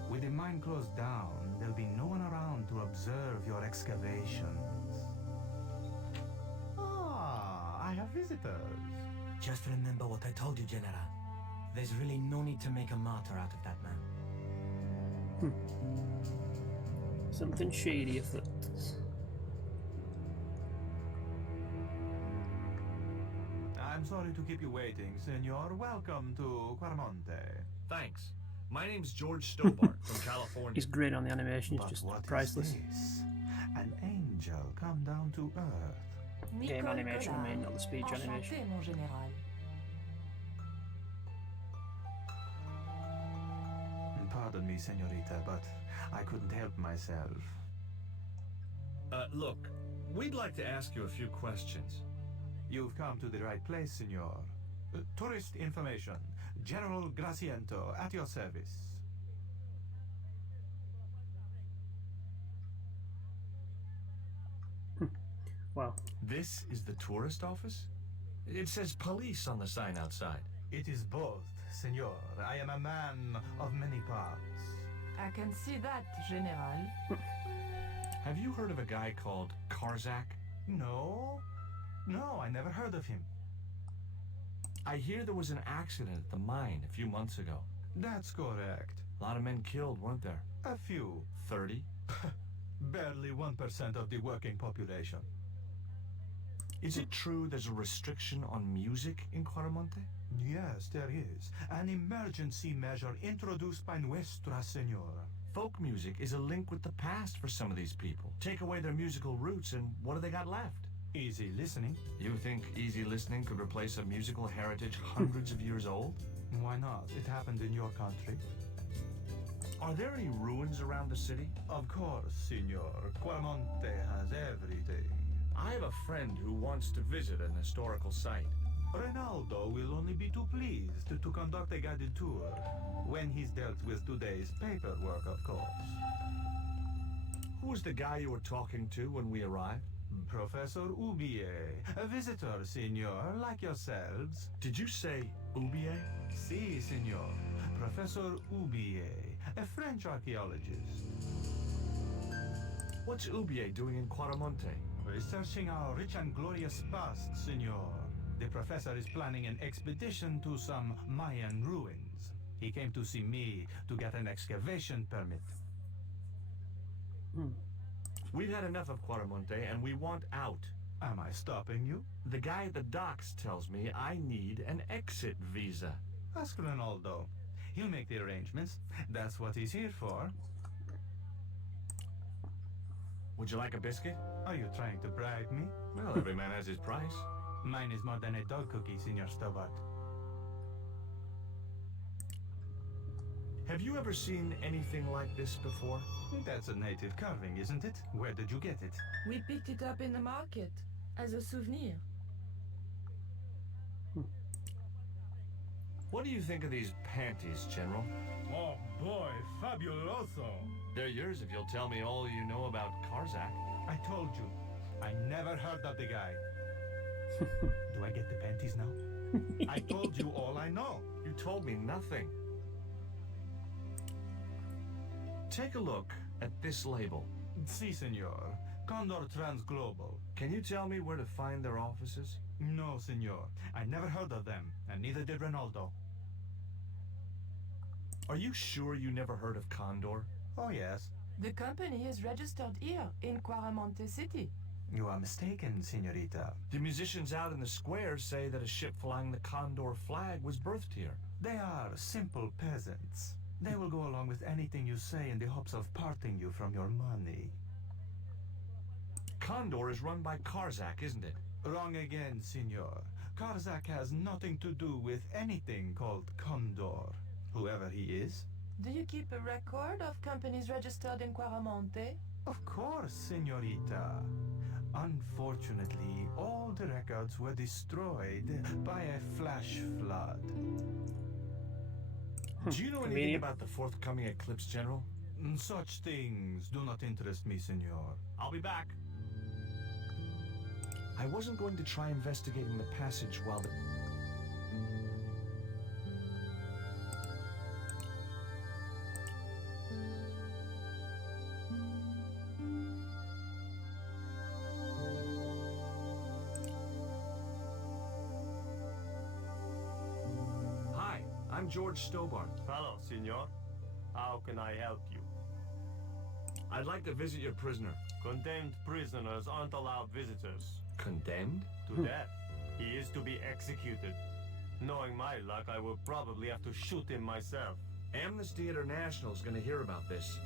With the mine closed down, there'll be no one around to observe your excavations. Ah, I have visitors. Just remember what I told you, General. There's really no need to make a martyr out of that man. Something shady afoot. I'm sorry to keep you waiting, Senor. Welcome to Quaramonte. Thanks. My name's George Stobart from California. He's great on the animation, it's But just what priceless. is this? An angel come down to earth. Game animation, I mean, not the speech Enchanté, animation. mon général. Pardon me, Senorita, but I couldn't help myself. Look, we'd like to ask you a few questions. You've come to the right place, Senor. Tourist information. General Graciento, at your service. Wow. This is the tourist office? It says police on the sign outside. It is both, Senor. I am a man of many parts. I can see that, General. Have you heard of a guy called Karzak? No. No, I never heard of him. I hear there was an accident at the mine a few months ago. That's correct. A lot of men killed, weren't there? A few. 30? Barely 1% of the working population. Is it true there's a restriction on music in Quaramonte? Yes, there is. An emergency measure introduced by Nuestra Senora. Folk music is a link with the past for some of these people. Take away their musical roots and what do they got left? Easy listening. You think easy listening could replace a musical heritage hundreds of years old? Why not? It happened in your country. Are there any ruins around the city? Of course, Signor. Quaramonte has everything. I have a friend who wants to visit an historical site. Ronaldo will only be too pleased to conduct a guided tour when he's dealt with today's paperwork, of course. Who was the guy you were talking to when we arrived? Professor Ubier, a visitor, Signor, like yourselves. Did you say Ubier? Si, Signor. Professor Ubier, a French archaeologist. What's Ubier doing in Quaramonte? Researching our rich and glorious past, Signor. The professor is planning an expedition to some Mayan ruins. He came to see me to get an excavation permit. We've had enough of Quaramonte and we want out. Am I stopping you? The guy at the docks tells me I need an exit visa. Ask Ronaldo. He'll make the arrangements. That's what he's here for. Would you like a biscuit? Are you trying to bribe me? Well, every man has his price. Mine is more than a dog cookie, Signor Stobart. Have you ever seen anything like this before? That's a native carving, isn't it? Where did you get it? We picked it up in the market as a souvenir. What do you think of these panties, General? Oh boy, fabuloso! They're yours if you'll tell me all you know about Karzak. I told you. I never heard of the guy. Do I get the panties now? I told you all I know. You told me nothing. Take a look at this label. Si, Senor. Condor Transglobal. Can you tell me where to find their offices? No, Senor. I never heard of them, and neither did Ronaldo. Are you sure you never heard of Condor? Oh, yes. The company is registered here in Quaramonte City. You are mistaken, Senorita. The musicians out in the square say that a ship flying the Condor flag was birthed here. They are simple peasants. They will go along with anything you say in the hopes of parting you from your money. Condor is run by Karzak, isn't it? Wrong again, Senor. Karzak has nothing to do with anything called Condor, whoever he is. Do you keep a record of companies registered in Quaramonte? Of course, Senorita. Unfortunately, all the records were destroyed by a flash flood. Do you know anything about the forthcoming eclipse, General? Such things do not interest me, Senor. I'll be back. I wasn't going to try investigating the passage while the... Hi, I'm George Stobart. Hello, Senor. How can I help you? I'd like to visit your prisoner. Condemned prisoners aren't allowed visitors. Condemned? To death. He is to be executed. Knowing my luck, I will probably have to shoot him myself. Amnesty International is going to hear about this.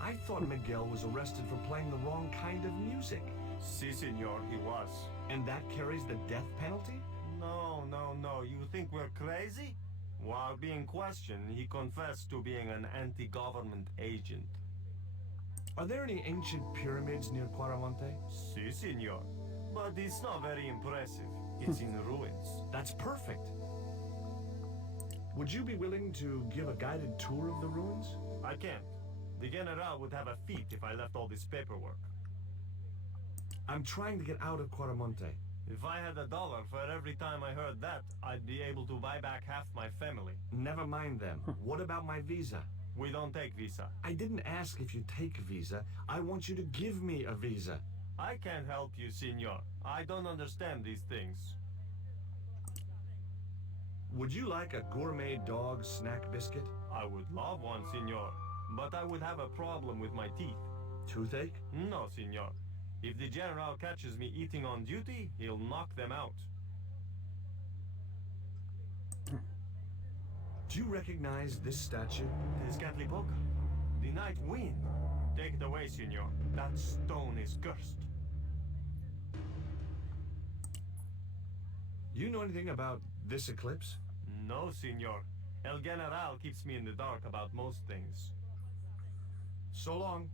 I thought Miguel was arrested for playing the wrong kind of music. Si, senor, he was. And that carries the death penalty? No. You think we're crazy? While being questioned, he confessed to being an anti-government agent. Are there any ancient pyramids near Quaramonte? Si, senor. But it's not very impressive. It's in ruins. That's perfect. Would you be willing to give a guided tour of the ruins? I can't. The General would have a fit if I left all this paperwork. I'm trying to get out of Quaramonte. If I had $1 for every time I heard that, I'd be able to buy back half my family. Never mind them. What about my visa? We don't take visa. I didn't ask if you take a visa. I want you to give me a visa. I can't help you, senor. I don't understand these things. Would you like a gourmet dog snack biscuit? I would love one, senor. But I would have a problem with my teeth. Toothache? No, senor. If the general catches me eating on duty, he'll knock them out. Do you recognize this statue? Tezcatlipoca, the night wind. Take it away, senor. That stone is cursed. You know anything about this eclipse? No, senor. El General keeps me in the dark about most things. So long.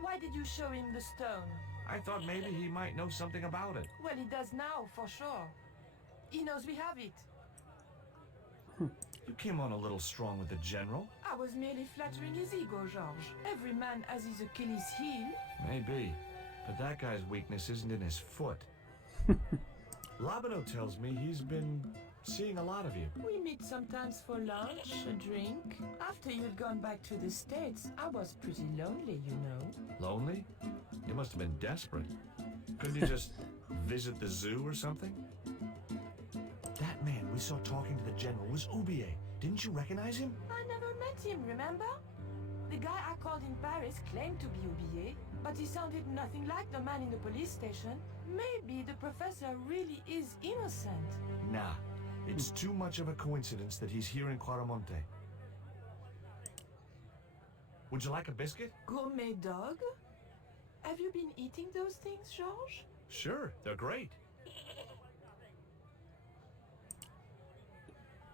Why did you show him the stone? I thought maybe he might know something about it. Well, he does now, for sure. He knows we have it. You came on a little strong with the general. I was merely flattering his ego, Georges. Every man has his Achilles heel. Maybe. But that guy's weakness isn't in his foot. Labano tells me he's been seeing a lot of you. We meet sometimes for lunch, a drink. After you'd gone back to the States, I was pretty lonely, you know. Lonely? You must have been desperate. Couldn't you just visit the zoo or something? That man we saw talking to the general was Ubier. Didn't you recognize him? I never met him, remember? The guy I called in Paris claimed to be Ubier, but he sounded nothing like the man in the police station. Maybe the professor really is innocent. Nah, it's too much of a coincidence that he's here in Quaramonte. Would you like a biscuit? Gourmet dog? Have you been eating those things, Georges? Sure, they're great.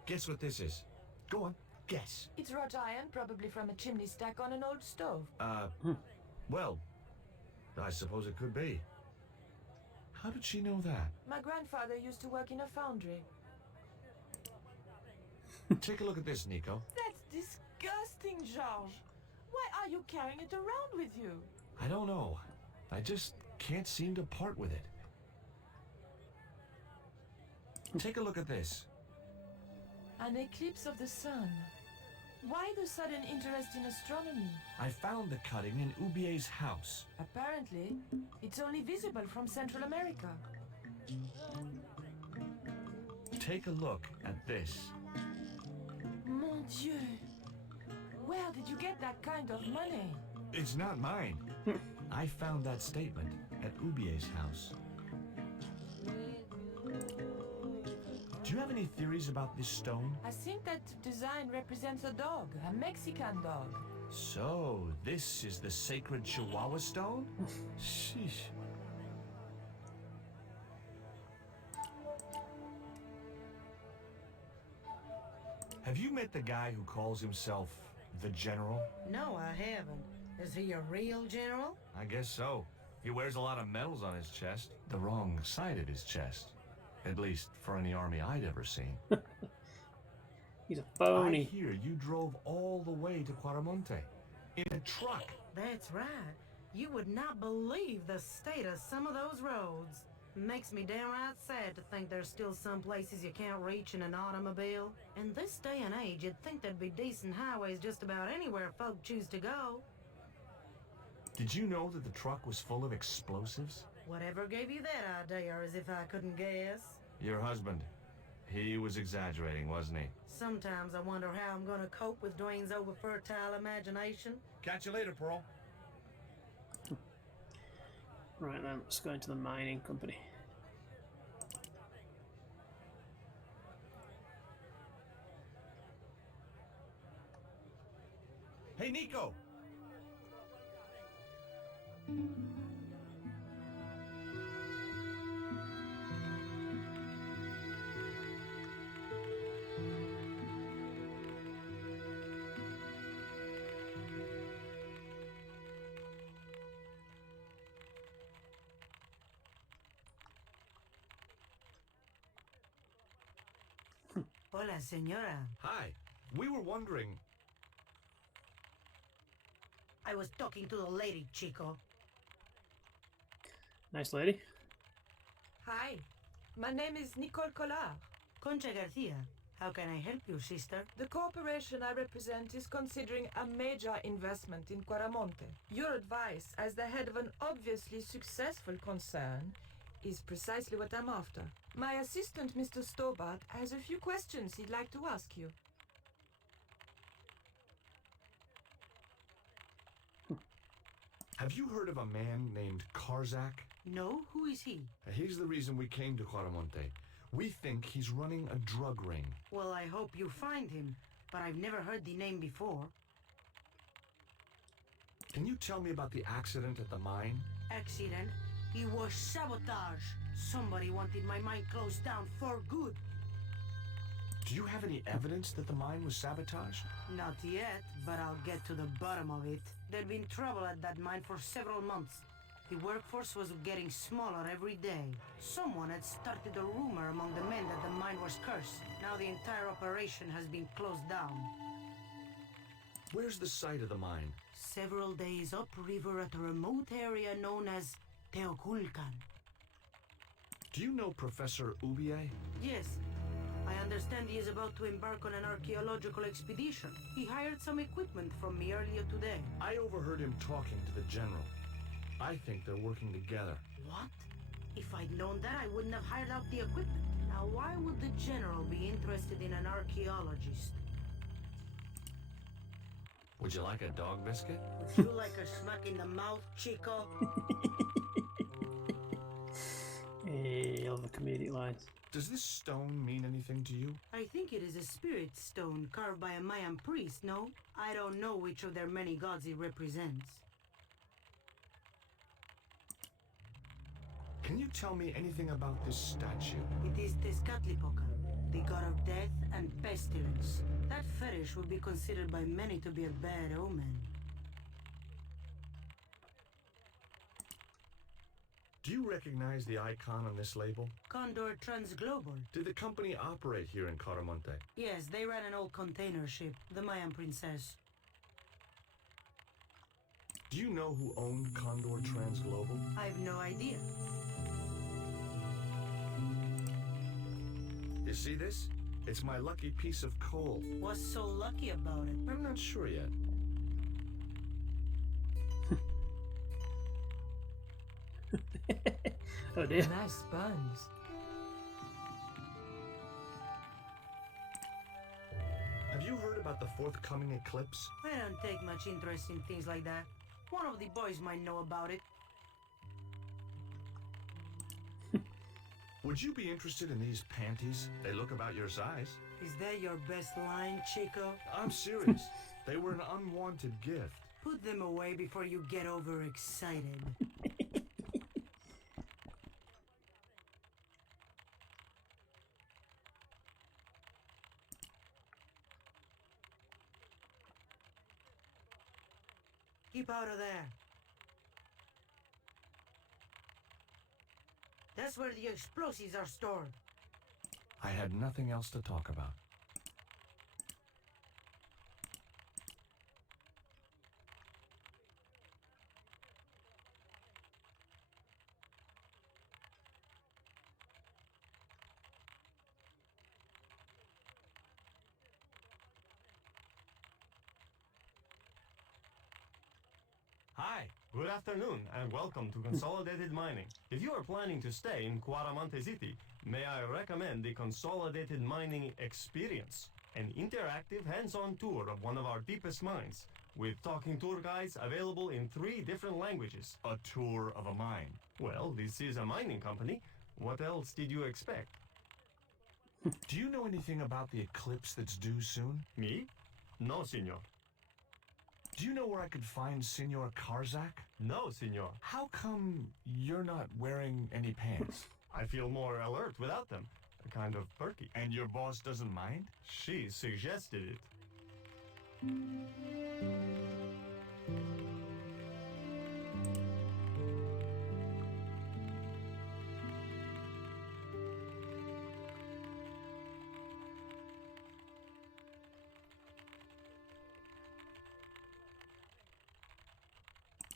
Guess what this is? Go on, guess. It's wrought iron, probably from a chimney stack on an old stove. Well, I suppose it could be. How did she know that? My grandfather used to work in a foundry. Take a look at this, Nico. That's disgusting, Georges. Why are you carrying it around with you? I don't know. I just can't seem to part with it. Take a look at this. An eclipse of the sun. Why the sudden interest in astronomy? I found the cutting in Ubier's house. Apparently, it's only visible from Central America. Take a look at this. Mon Dieu! Where did you get that kind of money? It's not mine. I found that statement at Ubier's house. Do you have any theories about this stone? I think that design represents a dog, a Mexican dog. So, this is the sacred Chihuahua stone? Sheesh. Have you met the guy who calls himself the General? No, I haven't. Is he a real general? I guess so. He wears a lot of medals on his chest. The wrong side of his chest. At least for any army I'd ever seen. He's a phony. I hear you drove all the way to Quaramonte. In a truck. That's right. You would not believe the state of some of those roads. Makes me downright sad to think there's still some places you can't reach in an automobile. In this day and age, you'd think there'd be decent highways just about anywhere folk choose to go. Did you know that the truck was full of explosives? Whatever gave you that idea, as if I couldn't guess? Your husband. He was exaggerating, wasn't he? Sometimes I wonder how I'm gonna cope with Dwayne's over-fertile imagination. Catch you later, Pearl. Right then, let's go into the mining company. Hey, Nico! Hola, señora. Hi. We were wondering... I was talking to the lady, Chico. Nice lady. Hi, my name is Nicole Collard. Concha Garcia. How can I help you, sister? The corporation I represent is considering a major investment in Quaramonte. Your advice, as the head of an obviously successful concern, is precisely what I'm after. My assistant, Mr. Stobart, has a few questions he'd like to ask you. Have you heard of a man named Karzak? No? Who is he? He's the reason we came to Quaramonte. We think he's running a drug ring. Well, I hope you find him, but I've never heard the name before. Can you tell me about the accident at the mine? Accident? It was sabotage. Somebody wanted my mine closed down for good. Do you have any evidence that the mine was sabotaged? Not yet, but I'll get to the bottom of it. There'd been trouble at that mine for several months. The workforce was getting smaller every day. Someone had started a rumor among the men that the mine was cursed. Now the entire operation has been closed down. Where's the site of the mine? Several days upriver at a remote area known as Teoculcan. Do you know Professor Ubier? Yes. I understand he is about to embark on an archaeological expedition. He hired some equipment from me earlier today. I overheard him talking to the general. I think they're working together. What? If I'd known that, I wouldn't have hired out the equipment. Now, why would the general be interested in an archaeologist? Would you like a dog biscuit? Would you like a smack in the mouth, Chico? Hey, all the comedic lines. Does this stone mean anything to you? I think it is a spirit stone carved by a Mayan priest, no? I don't know which of their many gods it represents. Can you tell me anything about this statue? It is Tezcatlipoca, the god of death and pestilence. That fetish would be considered by many to be a bad omen. Do you recognize the icon on this label? Condor Transglobal. Did the company operate here in Quaramonte? Yes, they ran an old container ship, the Mayan Princess. Do you know who owned Condor Transglobal? I've no idea. You see this? It's my lucky piece of coal. What's so lucky about it? I'm not sure yet. Oh dear. Nice buns. Have you heard about the forthcoming eclipse? I don't take much interest in things like that. One of the boys might know about it. Would you be interested in these panties? They look about your size. Is that your best line, Chico? I'm serious. They were an unwanted gift. Put them away before you get overexcited. Keep out of there. That's where the explosives are stored. I had nothing else to talk about. Hi, good afternoon, and welcome to Consolidated Mining. If you are planning to stay in Quaramonte City, may I recommend the Consolidated Mining Experience, an interactive hands-on tour of one of our deepest mines, with talking tour guides available in 3 different languages. A tour of a mine. Well, this is a mining company. What else did you expect? Do you know anything about the eclipse that's due soon? Me? No, senor. Do you know where I could find Senor Karzak? No, senor. How come you're not wearing any pants? I feel more alert without them. Kind of perky. And your boss doesn't mind? She suggested it.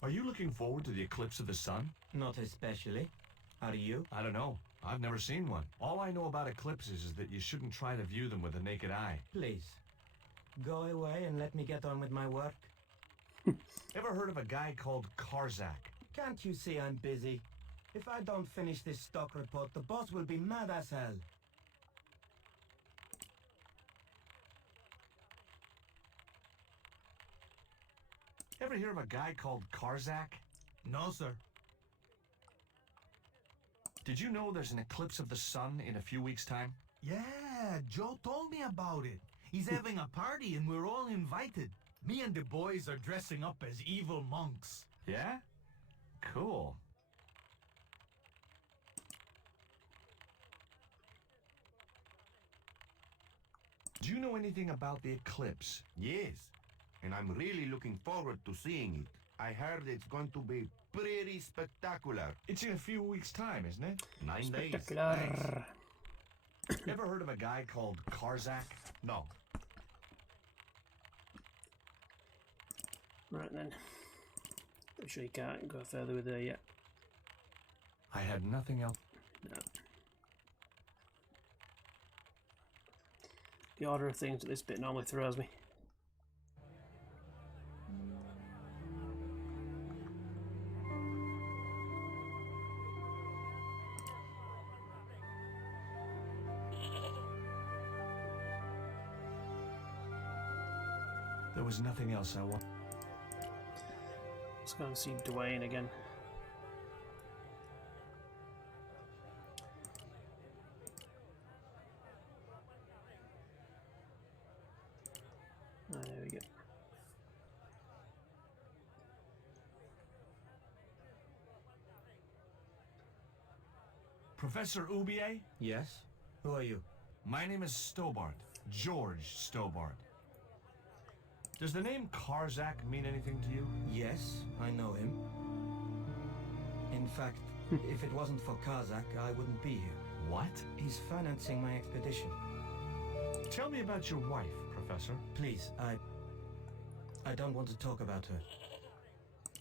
Are you looking forward to the eclipse of the sun? Not especially. Are you? I don't know. I've never seen one. All I know about eclipses is that you shouldn't try to view them with the naked eye. Please, go away and let me get on with my work. Ever heard of a guy called Karzak? Can't you see I'm busy? If I don't finish this stock report, the boss will be mad as hell. Ever hear of a guy called Karzak? No, sir. Did you know there's an eclipse of the sun in a few weeks' time? Yeah, Joe told me about it. He's having a party and we're all invited. Me and the boys are dressing up as evil monks. Yeah? Cool. Do you know anything about the eclipse? Yes, and I'm really looking forward to seeing it. I heard it's going to be pretty spectacular. It's in a few weeks' time, isn't it? 9 days. Spectacular. Ever heard of a guy called Karzak? No. Right then. Pretty sure you can't go further with her yet. I had nothing else. No. The order of things at this bit normally throws me. There was nothing else I want. Let's go and see Dwayne again. There we go. Professor Ubier? Yes? Who are you? My name is Stobart. George Stobart. Does the name Karzak mean anything to you? Yes, I know him. In fact, if it wasn't for Karzak, I wouldn't be here. What? He's financing my expedition. Tell me about your wife, Professor. Please, I don't want to talk about her.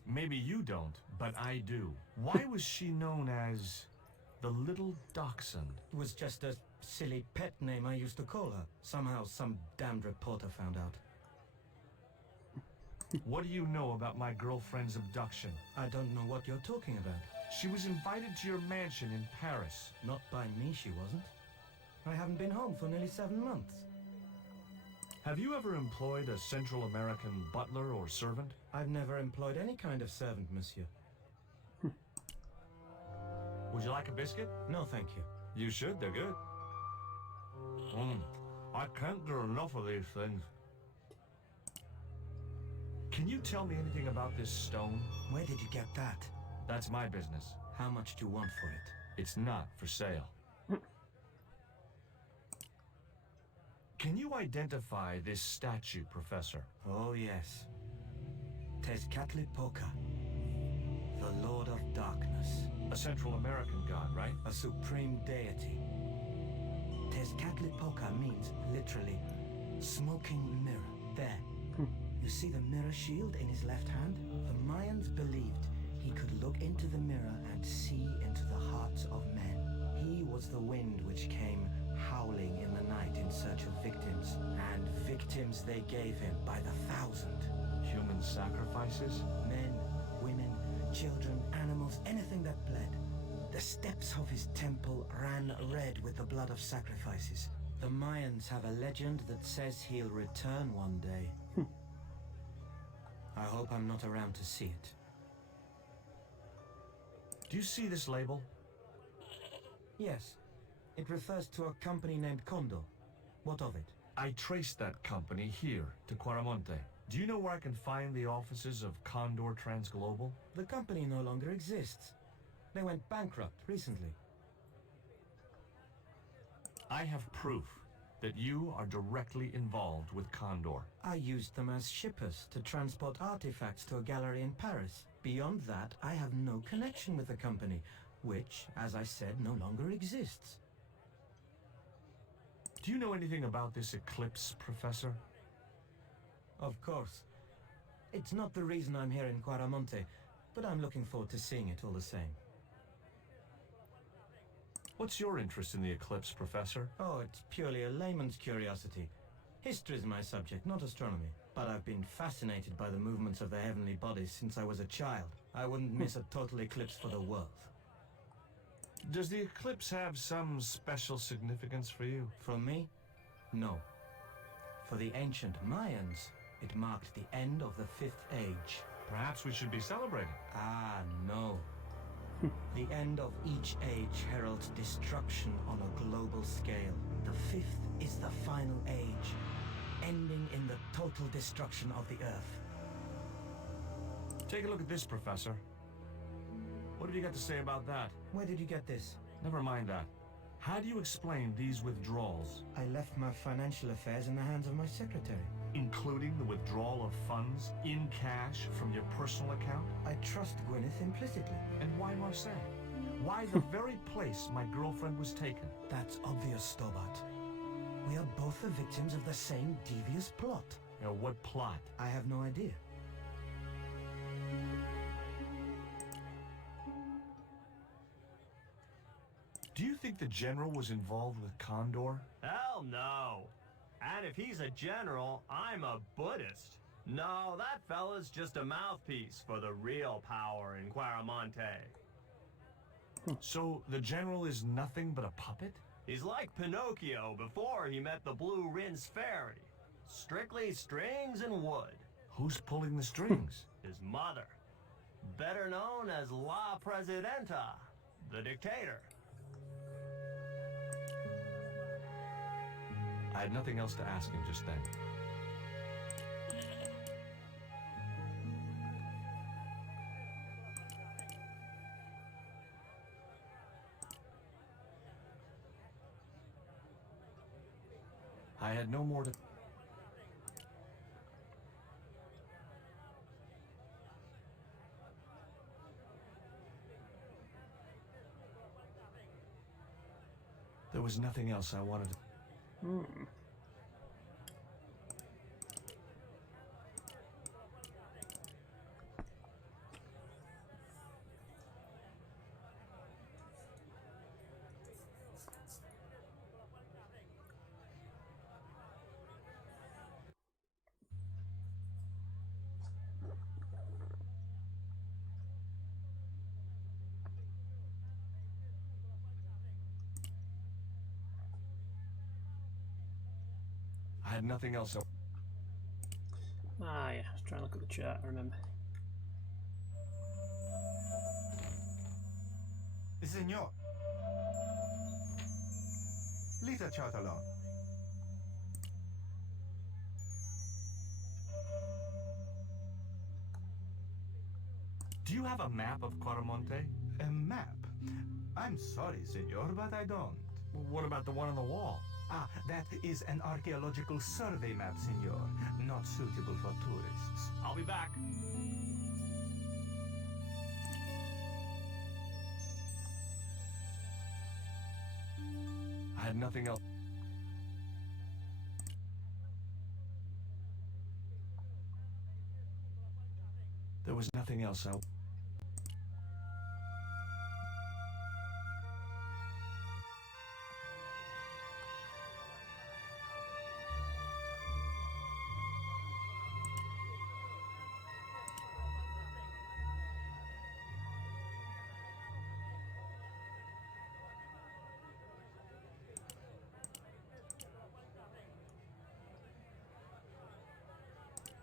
Maybe you don't, but I do. Why was she known as the Little Dachshund? It was just a silly pet name I used to call her. Somehow some damned reporter found out. What do you know about my girlfriend's abduction? I don't know what you're talking about. She was invited to your mansion in Paris. Not by me, she wasn't. I haven't been home for nearly 7 months. Have you ever employed a Central American butler or servant? I've never employed any kind of servant, monsieur. Would you like a biscuit? No, thank you. You should, they're good. I can't get enough of these things. Can you tell me anything about this stone? Where did you get that? That's my business. How much do you want for it? It's not for sale. Can you identify this statue, Professor? Oh, yes. Tezcatlipoca, the Lord of Darkness. A Central American god, right? A supreme deity. Tezcatlipoca means, literally, smoking mirror. There. You see the mirror shield in his left hand? The Mayans believed he could look into the mirror and see into the hearts of men. He was the wind which came howling in the night in search of victims, and victims they gave him by the thousand. Human sacrifices? Men, women, children, animals, anything that bled. The steps of his temple ran red with the blood of sacrifices. The Mayans have a legend that says he'll return one day. I hope I'm not around to see it. Do you see this label? Yes. It refers to a company named Condor. What of it? I traced that company here to Quaramonte. Do you know where I can find the offices of Condor Transglobal? The company no longer exists. They went bankrupt recently. I have proof that you are directly involved with Condor. I used them as shippers to transport artifacts to a gallery in Paris. Beyond that, I have no connection with the company, which, as I said, no longer exists. Do you know anything about this eclipse, Professor? Of course. It's not the reason I'm here in Quaramonte. but I'm looking forward to seeing it all the same. What's your interest in the eclipse, Professor? Oh, it's purely a layman's curiosity. History is my subject, not astronomy. But I've been fascinated by the movements of the heavenly bodies since I was a child. I wouldn't miss a total eclipse for the world. Does the eclipse have some special significance for you? From me? No. For the ancient Mayans, it marked the end of the Fifth Age. Perhaps we should be celebrating. Ah, no. The end of each age heralds destruction on a global scale. The fifth is the final age, ending in the total destruction of the Earth. Take a look at this, Professor. What have you got to say about that? Where did you get this? Never mind that. How do you explain these withdrawals? I left my financial affairs in the hands of my secretary. Including the withdrawal of funds in cash from your personal account? I trust Gwyneth implicitly. And why Marseille? Why the very place my girlfriend was taken? That's obvious, Stobart. We are both the victims of the same devious plot. What plot? I have no idea. Do you think the general was involved with Condor? Hell no. And if he's a general, I'm a Buddhist. No, that fella's just a mouthpiece for the real power in Quaramonte. So the general is nothing but a puppet? He's like Pinocchio before he met the Blue Rinse Fairy. Strictly strings and wood. Who's pulling the strings? His mother. Better known as La Presidenta, the dictator. I had nothing else to ask him just then. I had no more to... There was nothing else I wanted to... I had nothing else. Ah, yeah. I was trying to look at the chart, I remember. Signor. Leave the chart alone. Do you have a map of Quaramonte? A map? I'm sorry, senor, but I don't. Well, what about the one on the wall? Ah, that is an archaeological survey map, senor. Not suitable for tourists. I'll be back. I had nothing else. There was nothing else I...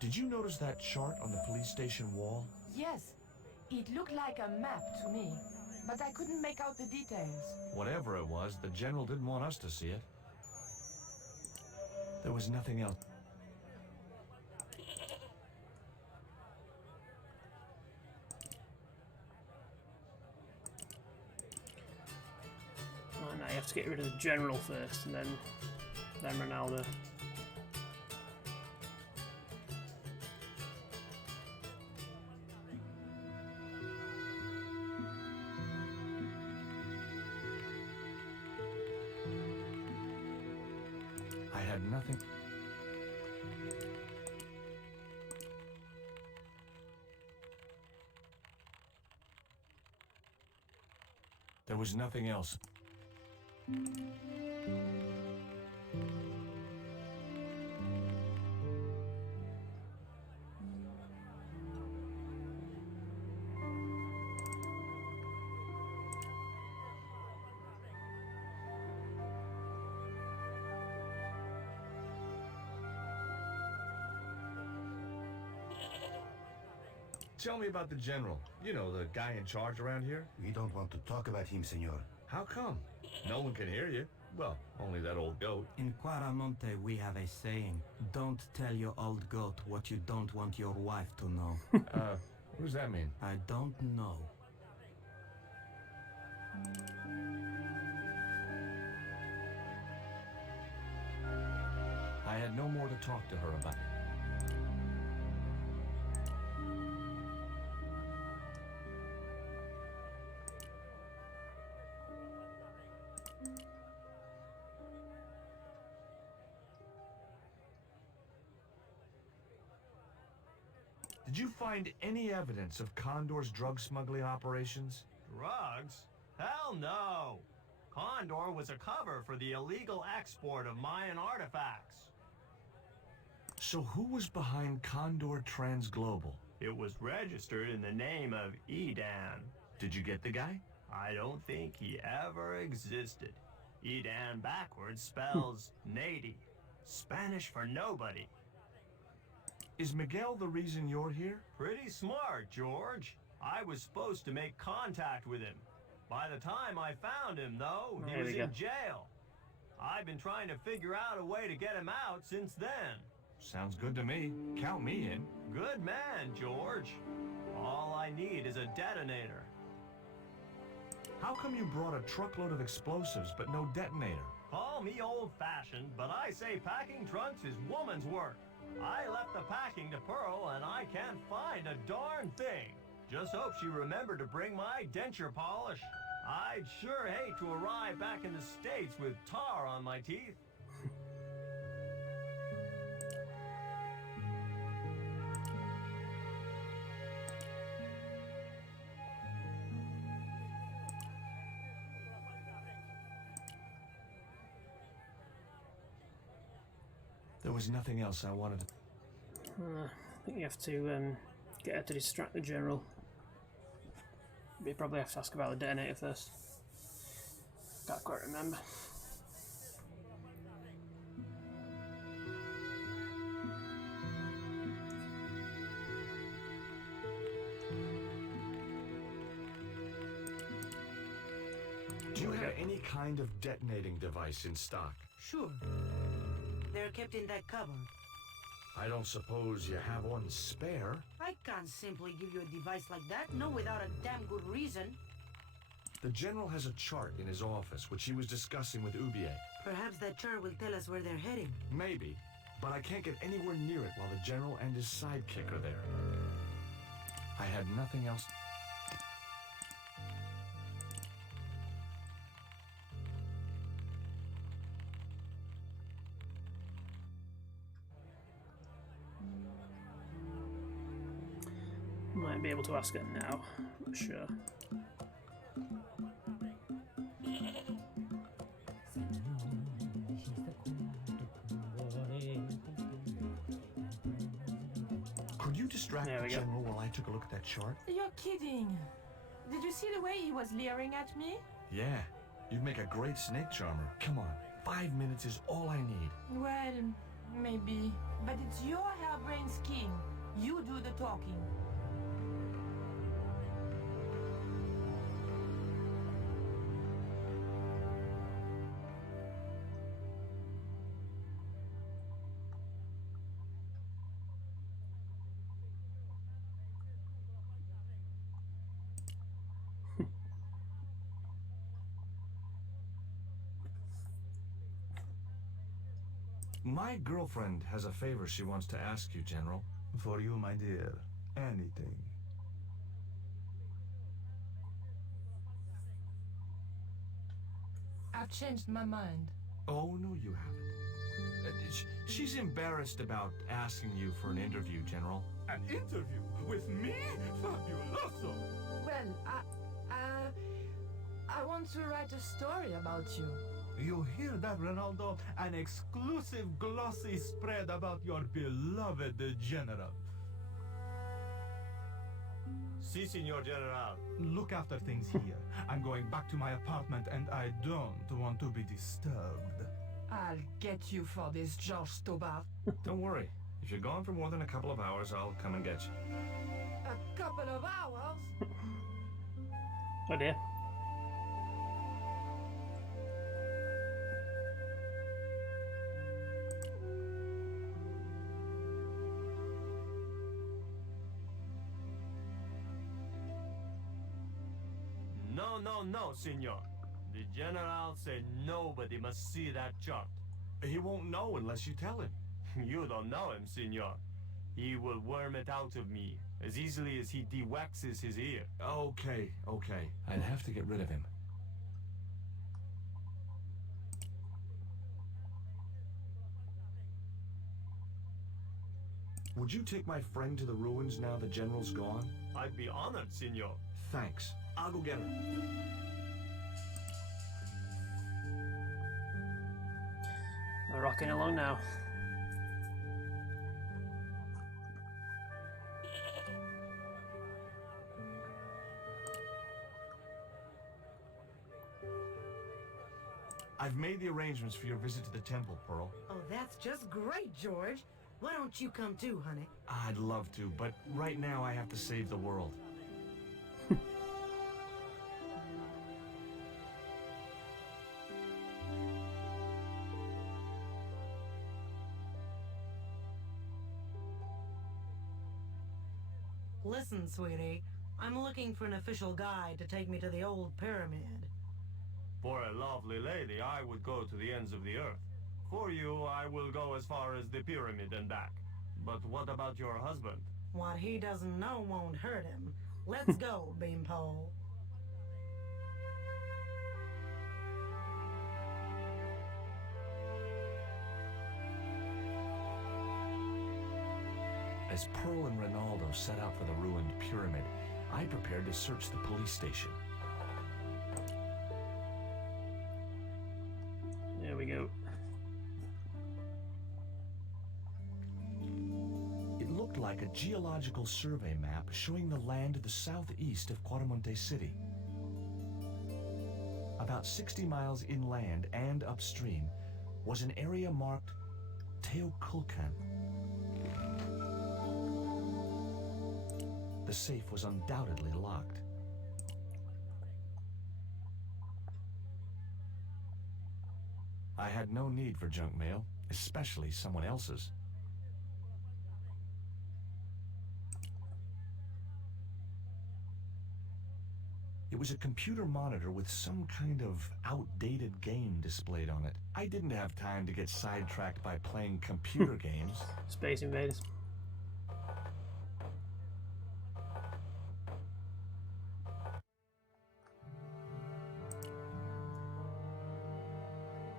Did you notice that chart on the police station wall? Yes, it looked like a map to me, but I couldn't make out the details. Whatever it was, the general didn't want us to see it. There was nothing else. Oh, no, you have to get rid of the general first, and then Ronaldo. I had nothing. There was nothing else. Tell me about the general. You know, the guy in charge around here. We don't want to talk about him, senor. How come? No one can hear you. Well, only that old goat. In Quaramonte, we have a saying, don't tell your old goat what you don't want your wife to know. What does that mean? I don't know. I had no more to talk to her about. Did you find any evidence of Condor's drug smuggling operations? Drugs? Hell no! Condor was a cover for the illegal export of Mayan artifacts. So who was behind Condor Transglobal? It was registered in the name of Edan. Did you get the guy? I don't think he ever existed. Edan backwards spells Nady, Spanish for nobody. Is Miguel the reason you're here? Pretty smart, George. I was supposed to make contact with him. By the time I found him, though, he was in jail. I've been trying to figure out a way to get him out since then. Sounds good to me. Count me in. Good man, George. All I need is a detonator. How come you brought a truckload of explosives but no detonator? Call me old-fashioned, but I say packing trunks is woman's work. I left the packing to Pearl, and I can't find a darn thing. Just hope she remembered to bring my denture polish. I'd sure hate to arrive back in the States with tar on my teeth. There was nothing else I wanted to... I think you have to get her to distract the general. You probably have to ask about the detonator first. Can't quite remember. Do you have any kind of detonating device in stock? Sure. They're kept in that cupboard. I don't suppose you have one spare? I can't simply give you a device like that, no without a damn good reason. The general has a chart in his office, which he was discussing with Ubier. Perhaps that chart will tell us where they're heading. Maybe, but I can't get anywhere near it while the general and his sidekick are there. I had nothing else. Might be able to ask her now, not sure. Could you distract the general while I took a look at that chart? You're kidding. Did you see the way he was leering at me? Yeah, you'd make a great snake charmer. Come on, 5 minutes is all I need. Well, maybe. But it's your harebrained scheme. You do the talking. My girlfriend has a favor she wants to ask you, General. For you, my dear. Anything. I've changed my mind. Oh, no, you haven't. She's embarrassed about asking you for an interview, General. An interview? With me? Fabuloso! Well, I want to write a story about you. You hear that, Ronaldo? An exclusive glossy spread about your beloved general. Si, Signor General. Look after things here. I'm going back to my apartment and I don't want to be disturbed. I'll get you for this, George Stobart. Don't worry. If you're gone for more than a couple of hours, I'll come and get you. A couple of hours? Oh dear. No, Signor. The General said nobody must see that chart. He won't know unless you tell him. You don't know him, Signor. He will worm it out of me as easily as he de-waxes his ear. Okay. I'd have to get rid of him. Would you take my friend to the ruins now the General's gone? I'd be honored, Signor. Thanks. I'll go get her. We're rocking along now. I've made the arrangements for your visit to the temple, Pearl. Oh, that's just great, George. Why don't you come too, honey? I'd love to, but right now I have to save the world. Listen, sweetie, I'm looking for an official guide to take me to the old pyramid. For a lovely lady, I would go to the ends of the earth. For you, I will go as far as the pyramid and back. But what about your husband? What he doesn't know won't hurt him. Let's go, Beanpole. As Pearl and Ronaldo set out for the ruined pyramid, I prepared to search the police station. There we go. It looked like a geological survey map showing the land to the southeast of Quaramonte City. About 60 miles inland and upstream was an area marked Teoculcan. The safe was undoubtedly locked. I had no need for junk mail, especially someone else's. It was a computer monitor with some kind of outdated game displayed on it. I didn't have time to get sidetracked by playing computer games. Space Invaders.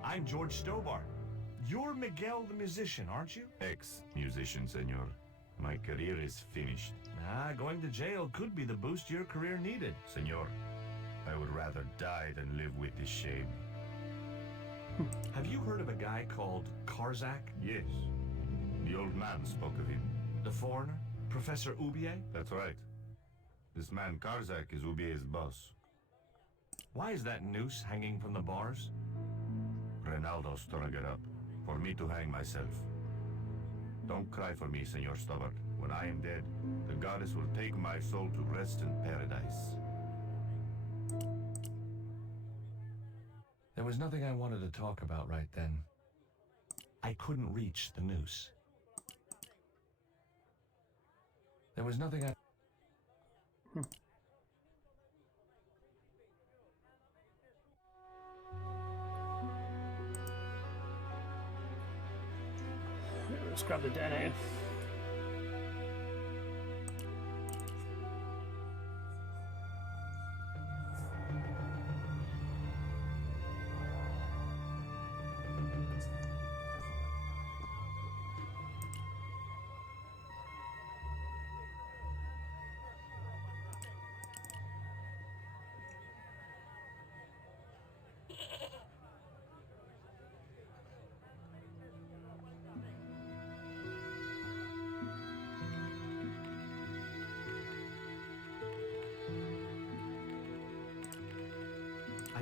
I'm George Stobart. You're Miguel the musician, aren't you? Ex-musician, senor. My career is finished. Going to jail could be the boost your career needed. Senor, I would rather die than live with this shame. Have you heard of a guy called Karzak? Yes. The old man spoke of him. The foreigner? Professor Oubier? That's right. This man Karzak is Ubier's boss. Why is that noose hanging from the bars? Ronaldo strung it up, for me to hang myself. Don't cry for me, Senor Stobart. When I am dead, the goddess will take my soul to rest in paradise. There was nothing I wanted to talk about right then. I couldn't reach the noose. There was nothing I... Let's grab the detonator.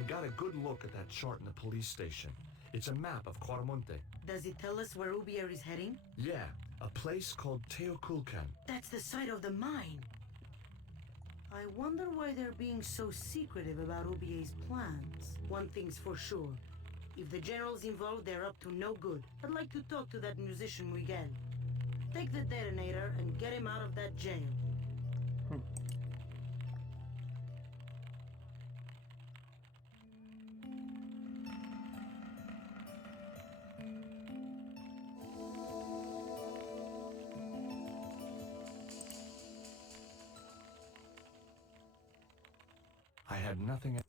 got a good look at that chart in the police station. It's a map of Quaramonte. Does it tell us where Ubier is heading? Yeah, a place called Teoculcan. That's the site of the mine. I wonder why they're being so secretive about Ubier's plans. One thing's for sure. If the general's involved, they're up to no good. I'd like to talk to that musician Miguel. Take the detonator and get him out of that jail. I had nothing.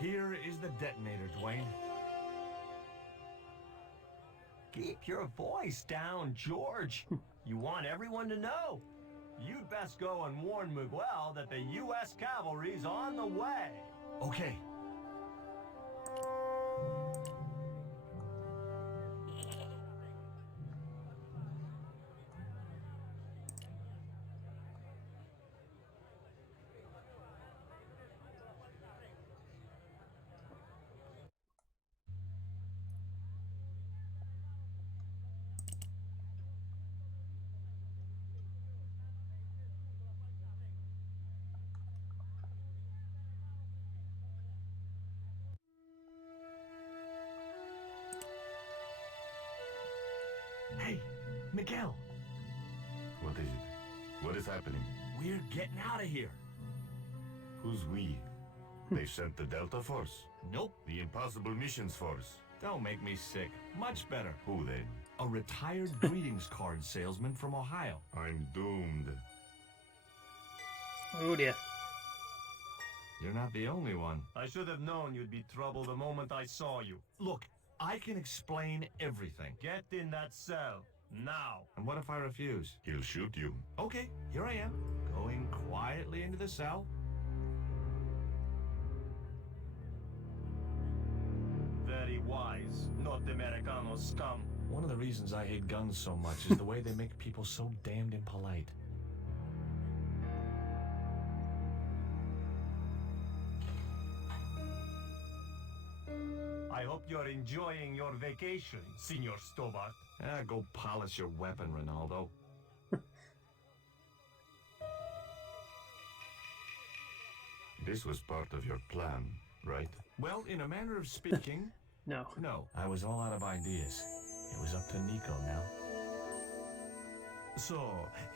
Here is the detonator, Dwayne. Keep your voice down, George. You want everyone to know. You'd best go and warn Miguel that the U.S. cavalry's on the way. Okay. Hey, Miguel. What is it? What is happening? We're getting out of here. Who's we? They sent the Delta Force? Nope. The Impossible Missions Force? Don't make me sick. Much better. Who then? A retired greetings card salesman from Ohio. I'm doomed. Oh dear. You're not the only one. I should have known you'd be trouble the moment I saw you. Look, I can explain everything. Get in that cell, now. And what if I refuse? He'll shoot you. Okay, here I am, going quietly into the cell. Very wise, North Americano scum. One of the reasons I hate guns so much is the way they make people so damned impolite. I hope you're enjoying your vacation, Senor Stobart. Go polish your weapon, Ronaldo. This was part of your plan, right? Well, in a manner of speaking, No. no. I was all out of ideas. It was up to Nico now. So,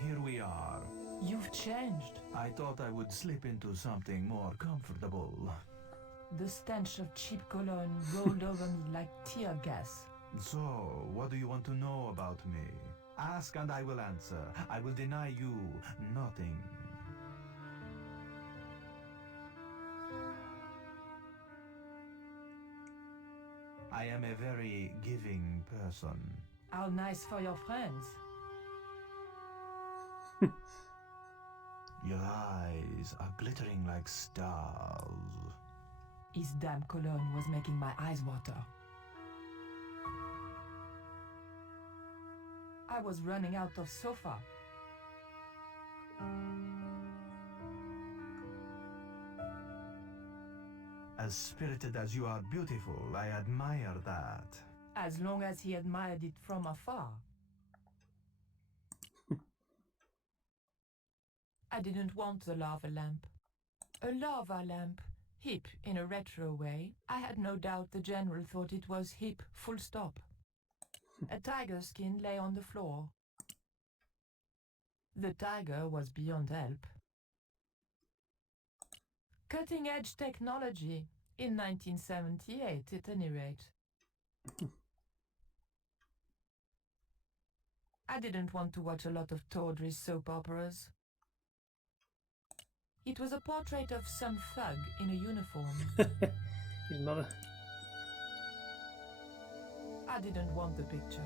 here we are. You've changed. I thought I would slip into something more comfortable. The stench of cheap cologne rolled over me like tear gas. So, what do you want to know about me? Ask and I will answer. I will deny you nothing. I am a very giving person. How nice for your friends. Your eyes are glittering like stars. His damn cologne was making my eyes water. I was running out of sofa. As spirited as you are beautiful, I admire that. As long as he admired it from afar. I didn't want the lava lamp. A lava lamp, hip in a retro way. I had no doubt the general thought it was hip, full stop. A tiger skin lay on the floor. The tiger was beyond help. Cutting-edge technology, in 1978 at any rate. I didn't want to watch a lot of tawdry soap operas. It was a portrait of some thug in a uniform. His mother. I didn't want the picture.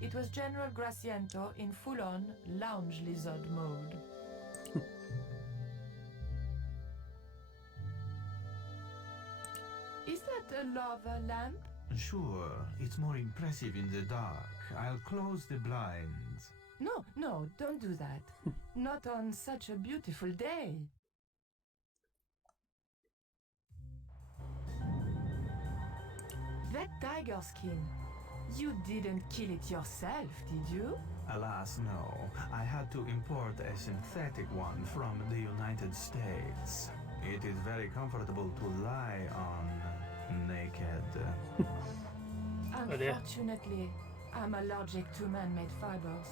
It was General Graciento in full-on lounge lizard mode. Is that a lava lamp? Sure, it's more impressive in the dark. I'll close the blinds. No, no, don't do that. Not on such a beautiful day. That tiger skin. You didn't kill it yourself, did you? Alas, no. I had to import a synthetic one from the United States. It is very comfortable to lie on naked. Unfortunately, I'm allergic to man-made fibers.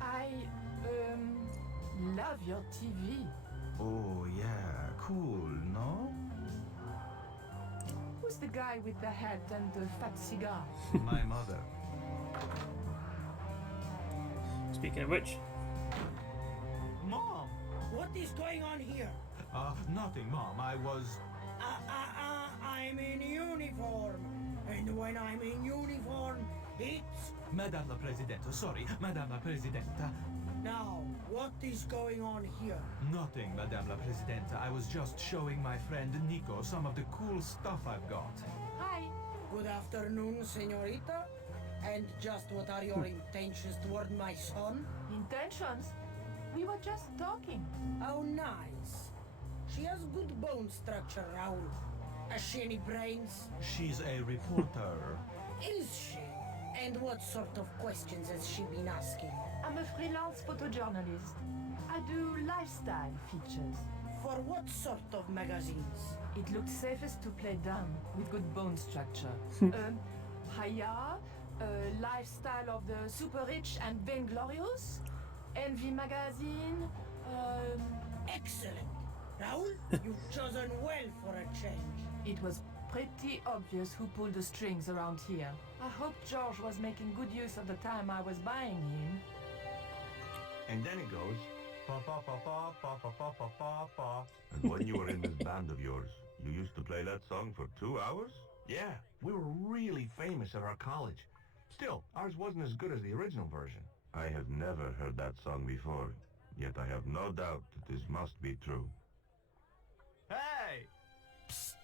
I, love your TV. Oh, yeah, cool, no? Who's the guy with the hat and the fat cigar? My mother. Speaking of which. Mom! What is going on here? Nothing, Mom. I was... I'm in uniform. And when I'm in uniform, it's... Madame la Presidente. Sorry, Madame la Presidenta. Now, what is going on here? Nothing, Madame la Presidenta. I was just showing my friend Nico some of the cool stuff I've got. Hi. Good afternoon, señorita. And just what are your intentions toward my son? Intentions? We were just talking. How nice. She has good bone structure, Raoul. Has she any brains? She's a reporter. Is she? And what sort of questions has she been asking? I'm a freelance photojournalist. I do lifestyle features. For what sort of magazines? It looked safest to play dumb with good bone structure. Haya, lifestyle of the super rich and vainglorious, Envy magazine, Excellent. Raoul, you've chosen well for a change. It was pretty obvious who pulled the strings around here. I hope George was making good use of the time I was buying him. And then it goes, pa pa pa pa pa pa pa pa pa pa. And when you were in this band of yours, you used to play that song for 2 hours? Yeah, we were really famous at our college. Still, ours wasn't as good as the original version. I have never heard that song before, yet I have no doubt that this must be true. Hey! Psst!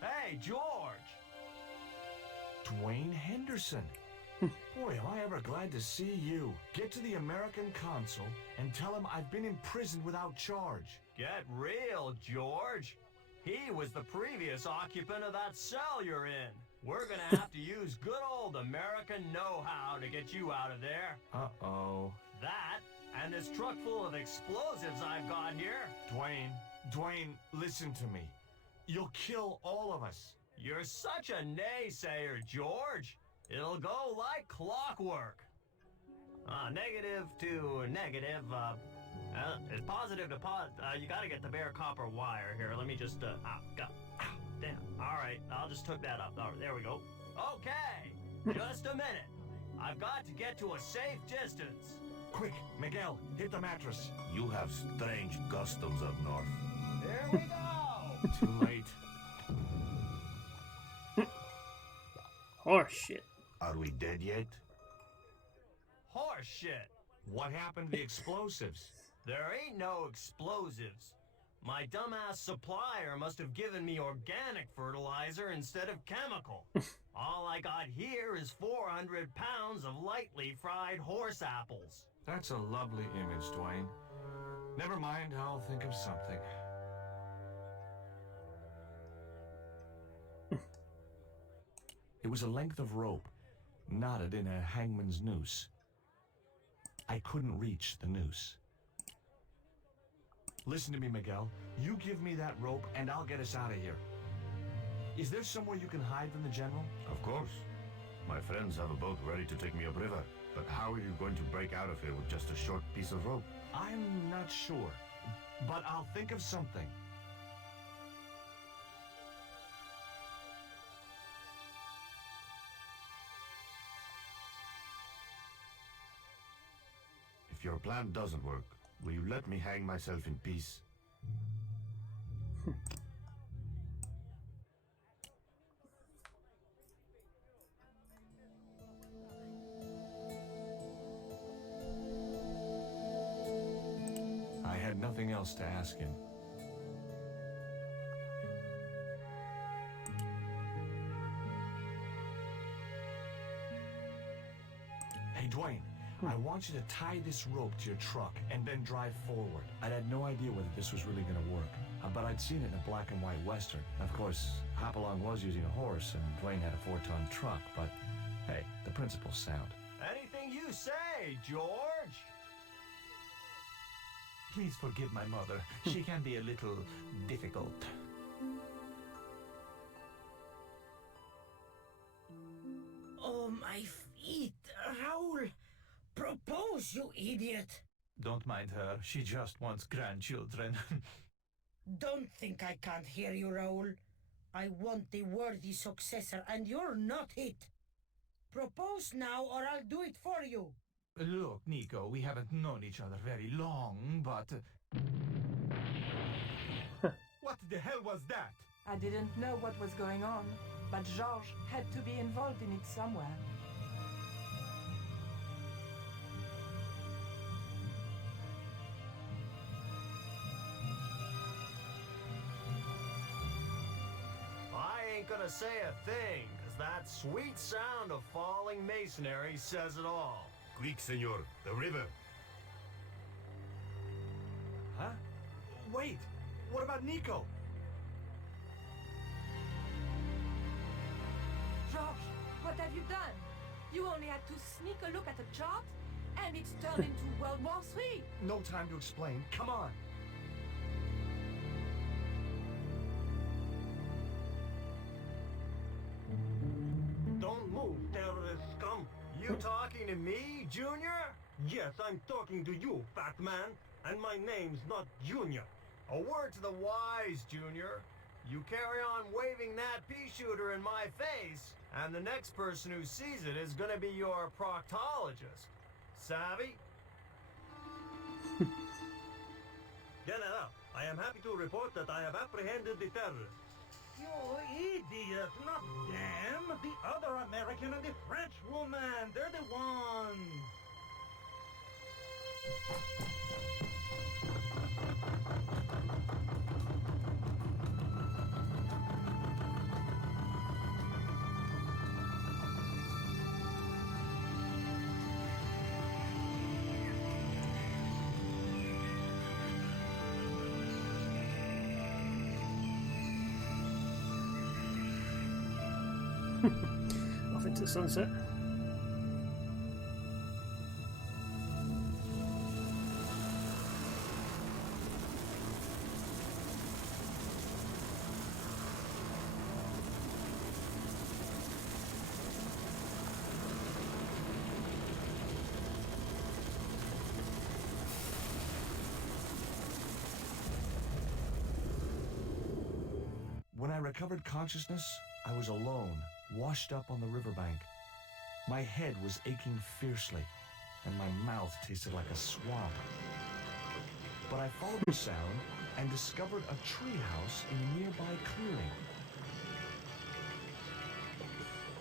Hey, George! Dwayne Henderson. Boy, am I ever glad to see you. Get to the American consul and tell him I've been imprisoned without charge. Get real, George. He was the previous occupant of that cell you're in. We're gonna have to use good old American know-how to get you out of there. Uh-oh. That, and this truck full of explosives I've got here. Dwayne, listen to me. You'll kill all of us. You're such a naysayer, George. It'll go like clockwork. Negative to negative, it's positive to you gotta get the bare copper wire here. Let me just, damn. All right, I'll just hook that up. There we go. Okay, just a minute. I've got to get to a safe distance. Quick, Miguel, hit the mattress. You have strange customs up north. There we go. Too late. Horse shit. Are we dead yet? Horse shit. What happened to the explosives? There ain't no explosives. My dumbass supplier must have given me organic fertilizer instead of chemical. All I got here is 400 pounds of lightly fried horse apples. That's a lovely image, Dwayne. Never mind, I'll think of something. It was a length of rope, knotted in a hangman's noose. I couldn't reach the noose. Listen to me, Miguel. You give me that rope and I'll get us out of here. Is there somewhere you can hide from the General? Of course. My friends have a boat ready to take me upriver. But how are you going to break out of here with just a short piece of rope? I'm not sure, but I'll think of something. If your plan doesn't work, will you let me hang myself in peace? I had nothing else to ask him. Hey, Dwayne, I want you to tie this rope to your truck and then drive forward. I had no idea whether this was really going to work, but I'd seen it in a black and white Western. Of course, Hopalong was using a horse and Dwayne had a 4-ton truck, but hey, the principle's sound. Anything you say, George. Please forgive my mother. She can be a little difficult. Oh, my feet. Raoul, propose, you idiot. Don't mind her. She just wants grandchildren. Don't think I can't hear you, Raoul. I want the worthy successor, and you're not it. Propose now, or I'll do it for you. Look, Nico, we haven't known each other very long, but... What the hell was that? I didn't know what was going on, but Georges had to be involved in it somewhere. I ain't gonna say a thing, 'cause that sweet sound of falling masonry says it all. Quick, senor, the river. Huh? Wait, what about Nico? Georges, what have you done? You only had to sneak a look at the chart, and it's turned into World War III. No time to explain. Come on. Don't move, terrorist scum. You talking to me, Junior? Yes, I'm talking to you, fat man. And my name's not Junior. A word to the wise, Junior. You carry on waving that pea shooter in my face, and the next person who sees it is gonna be your proctologist. Savvy? General, I am happy to report that I have apprehended the terrorists. You idiot, not them. The other American and the French woman. They're the ones. Off into the sunset. When I recovered consciousness, I was alone, washed up on the riverbank. My head was aching fiercely, and my mouth tasted like a swamp. But I followed the sound and discovered a treehouse in a nearby clearing.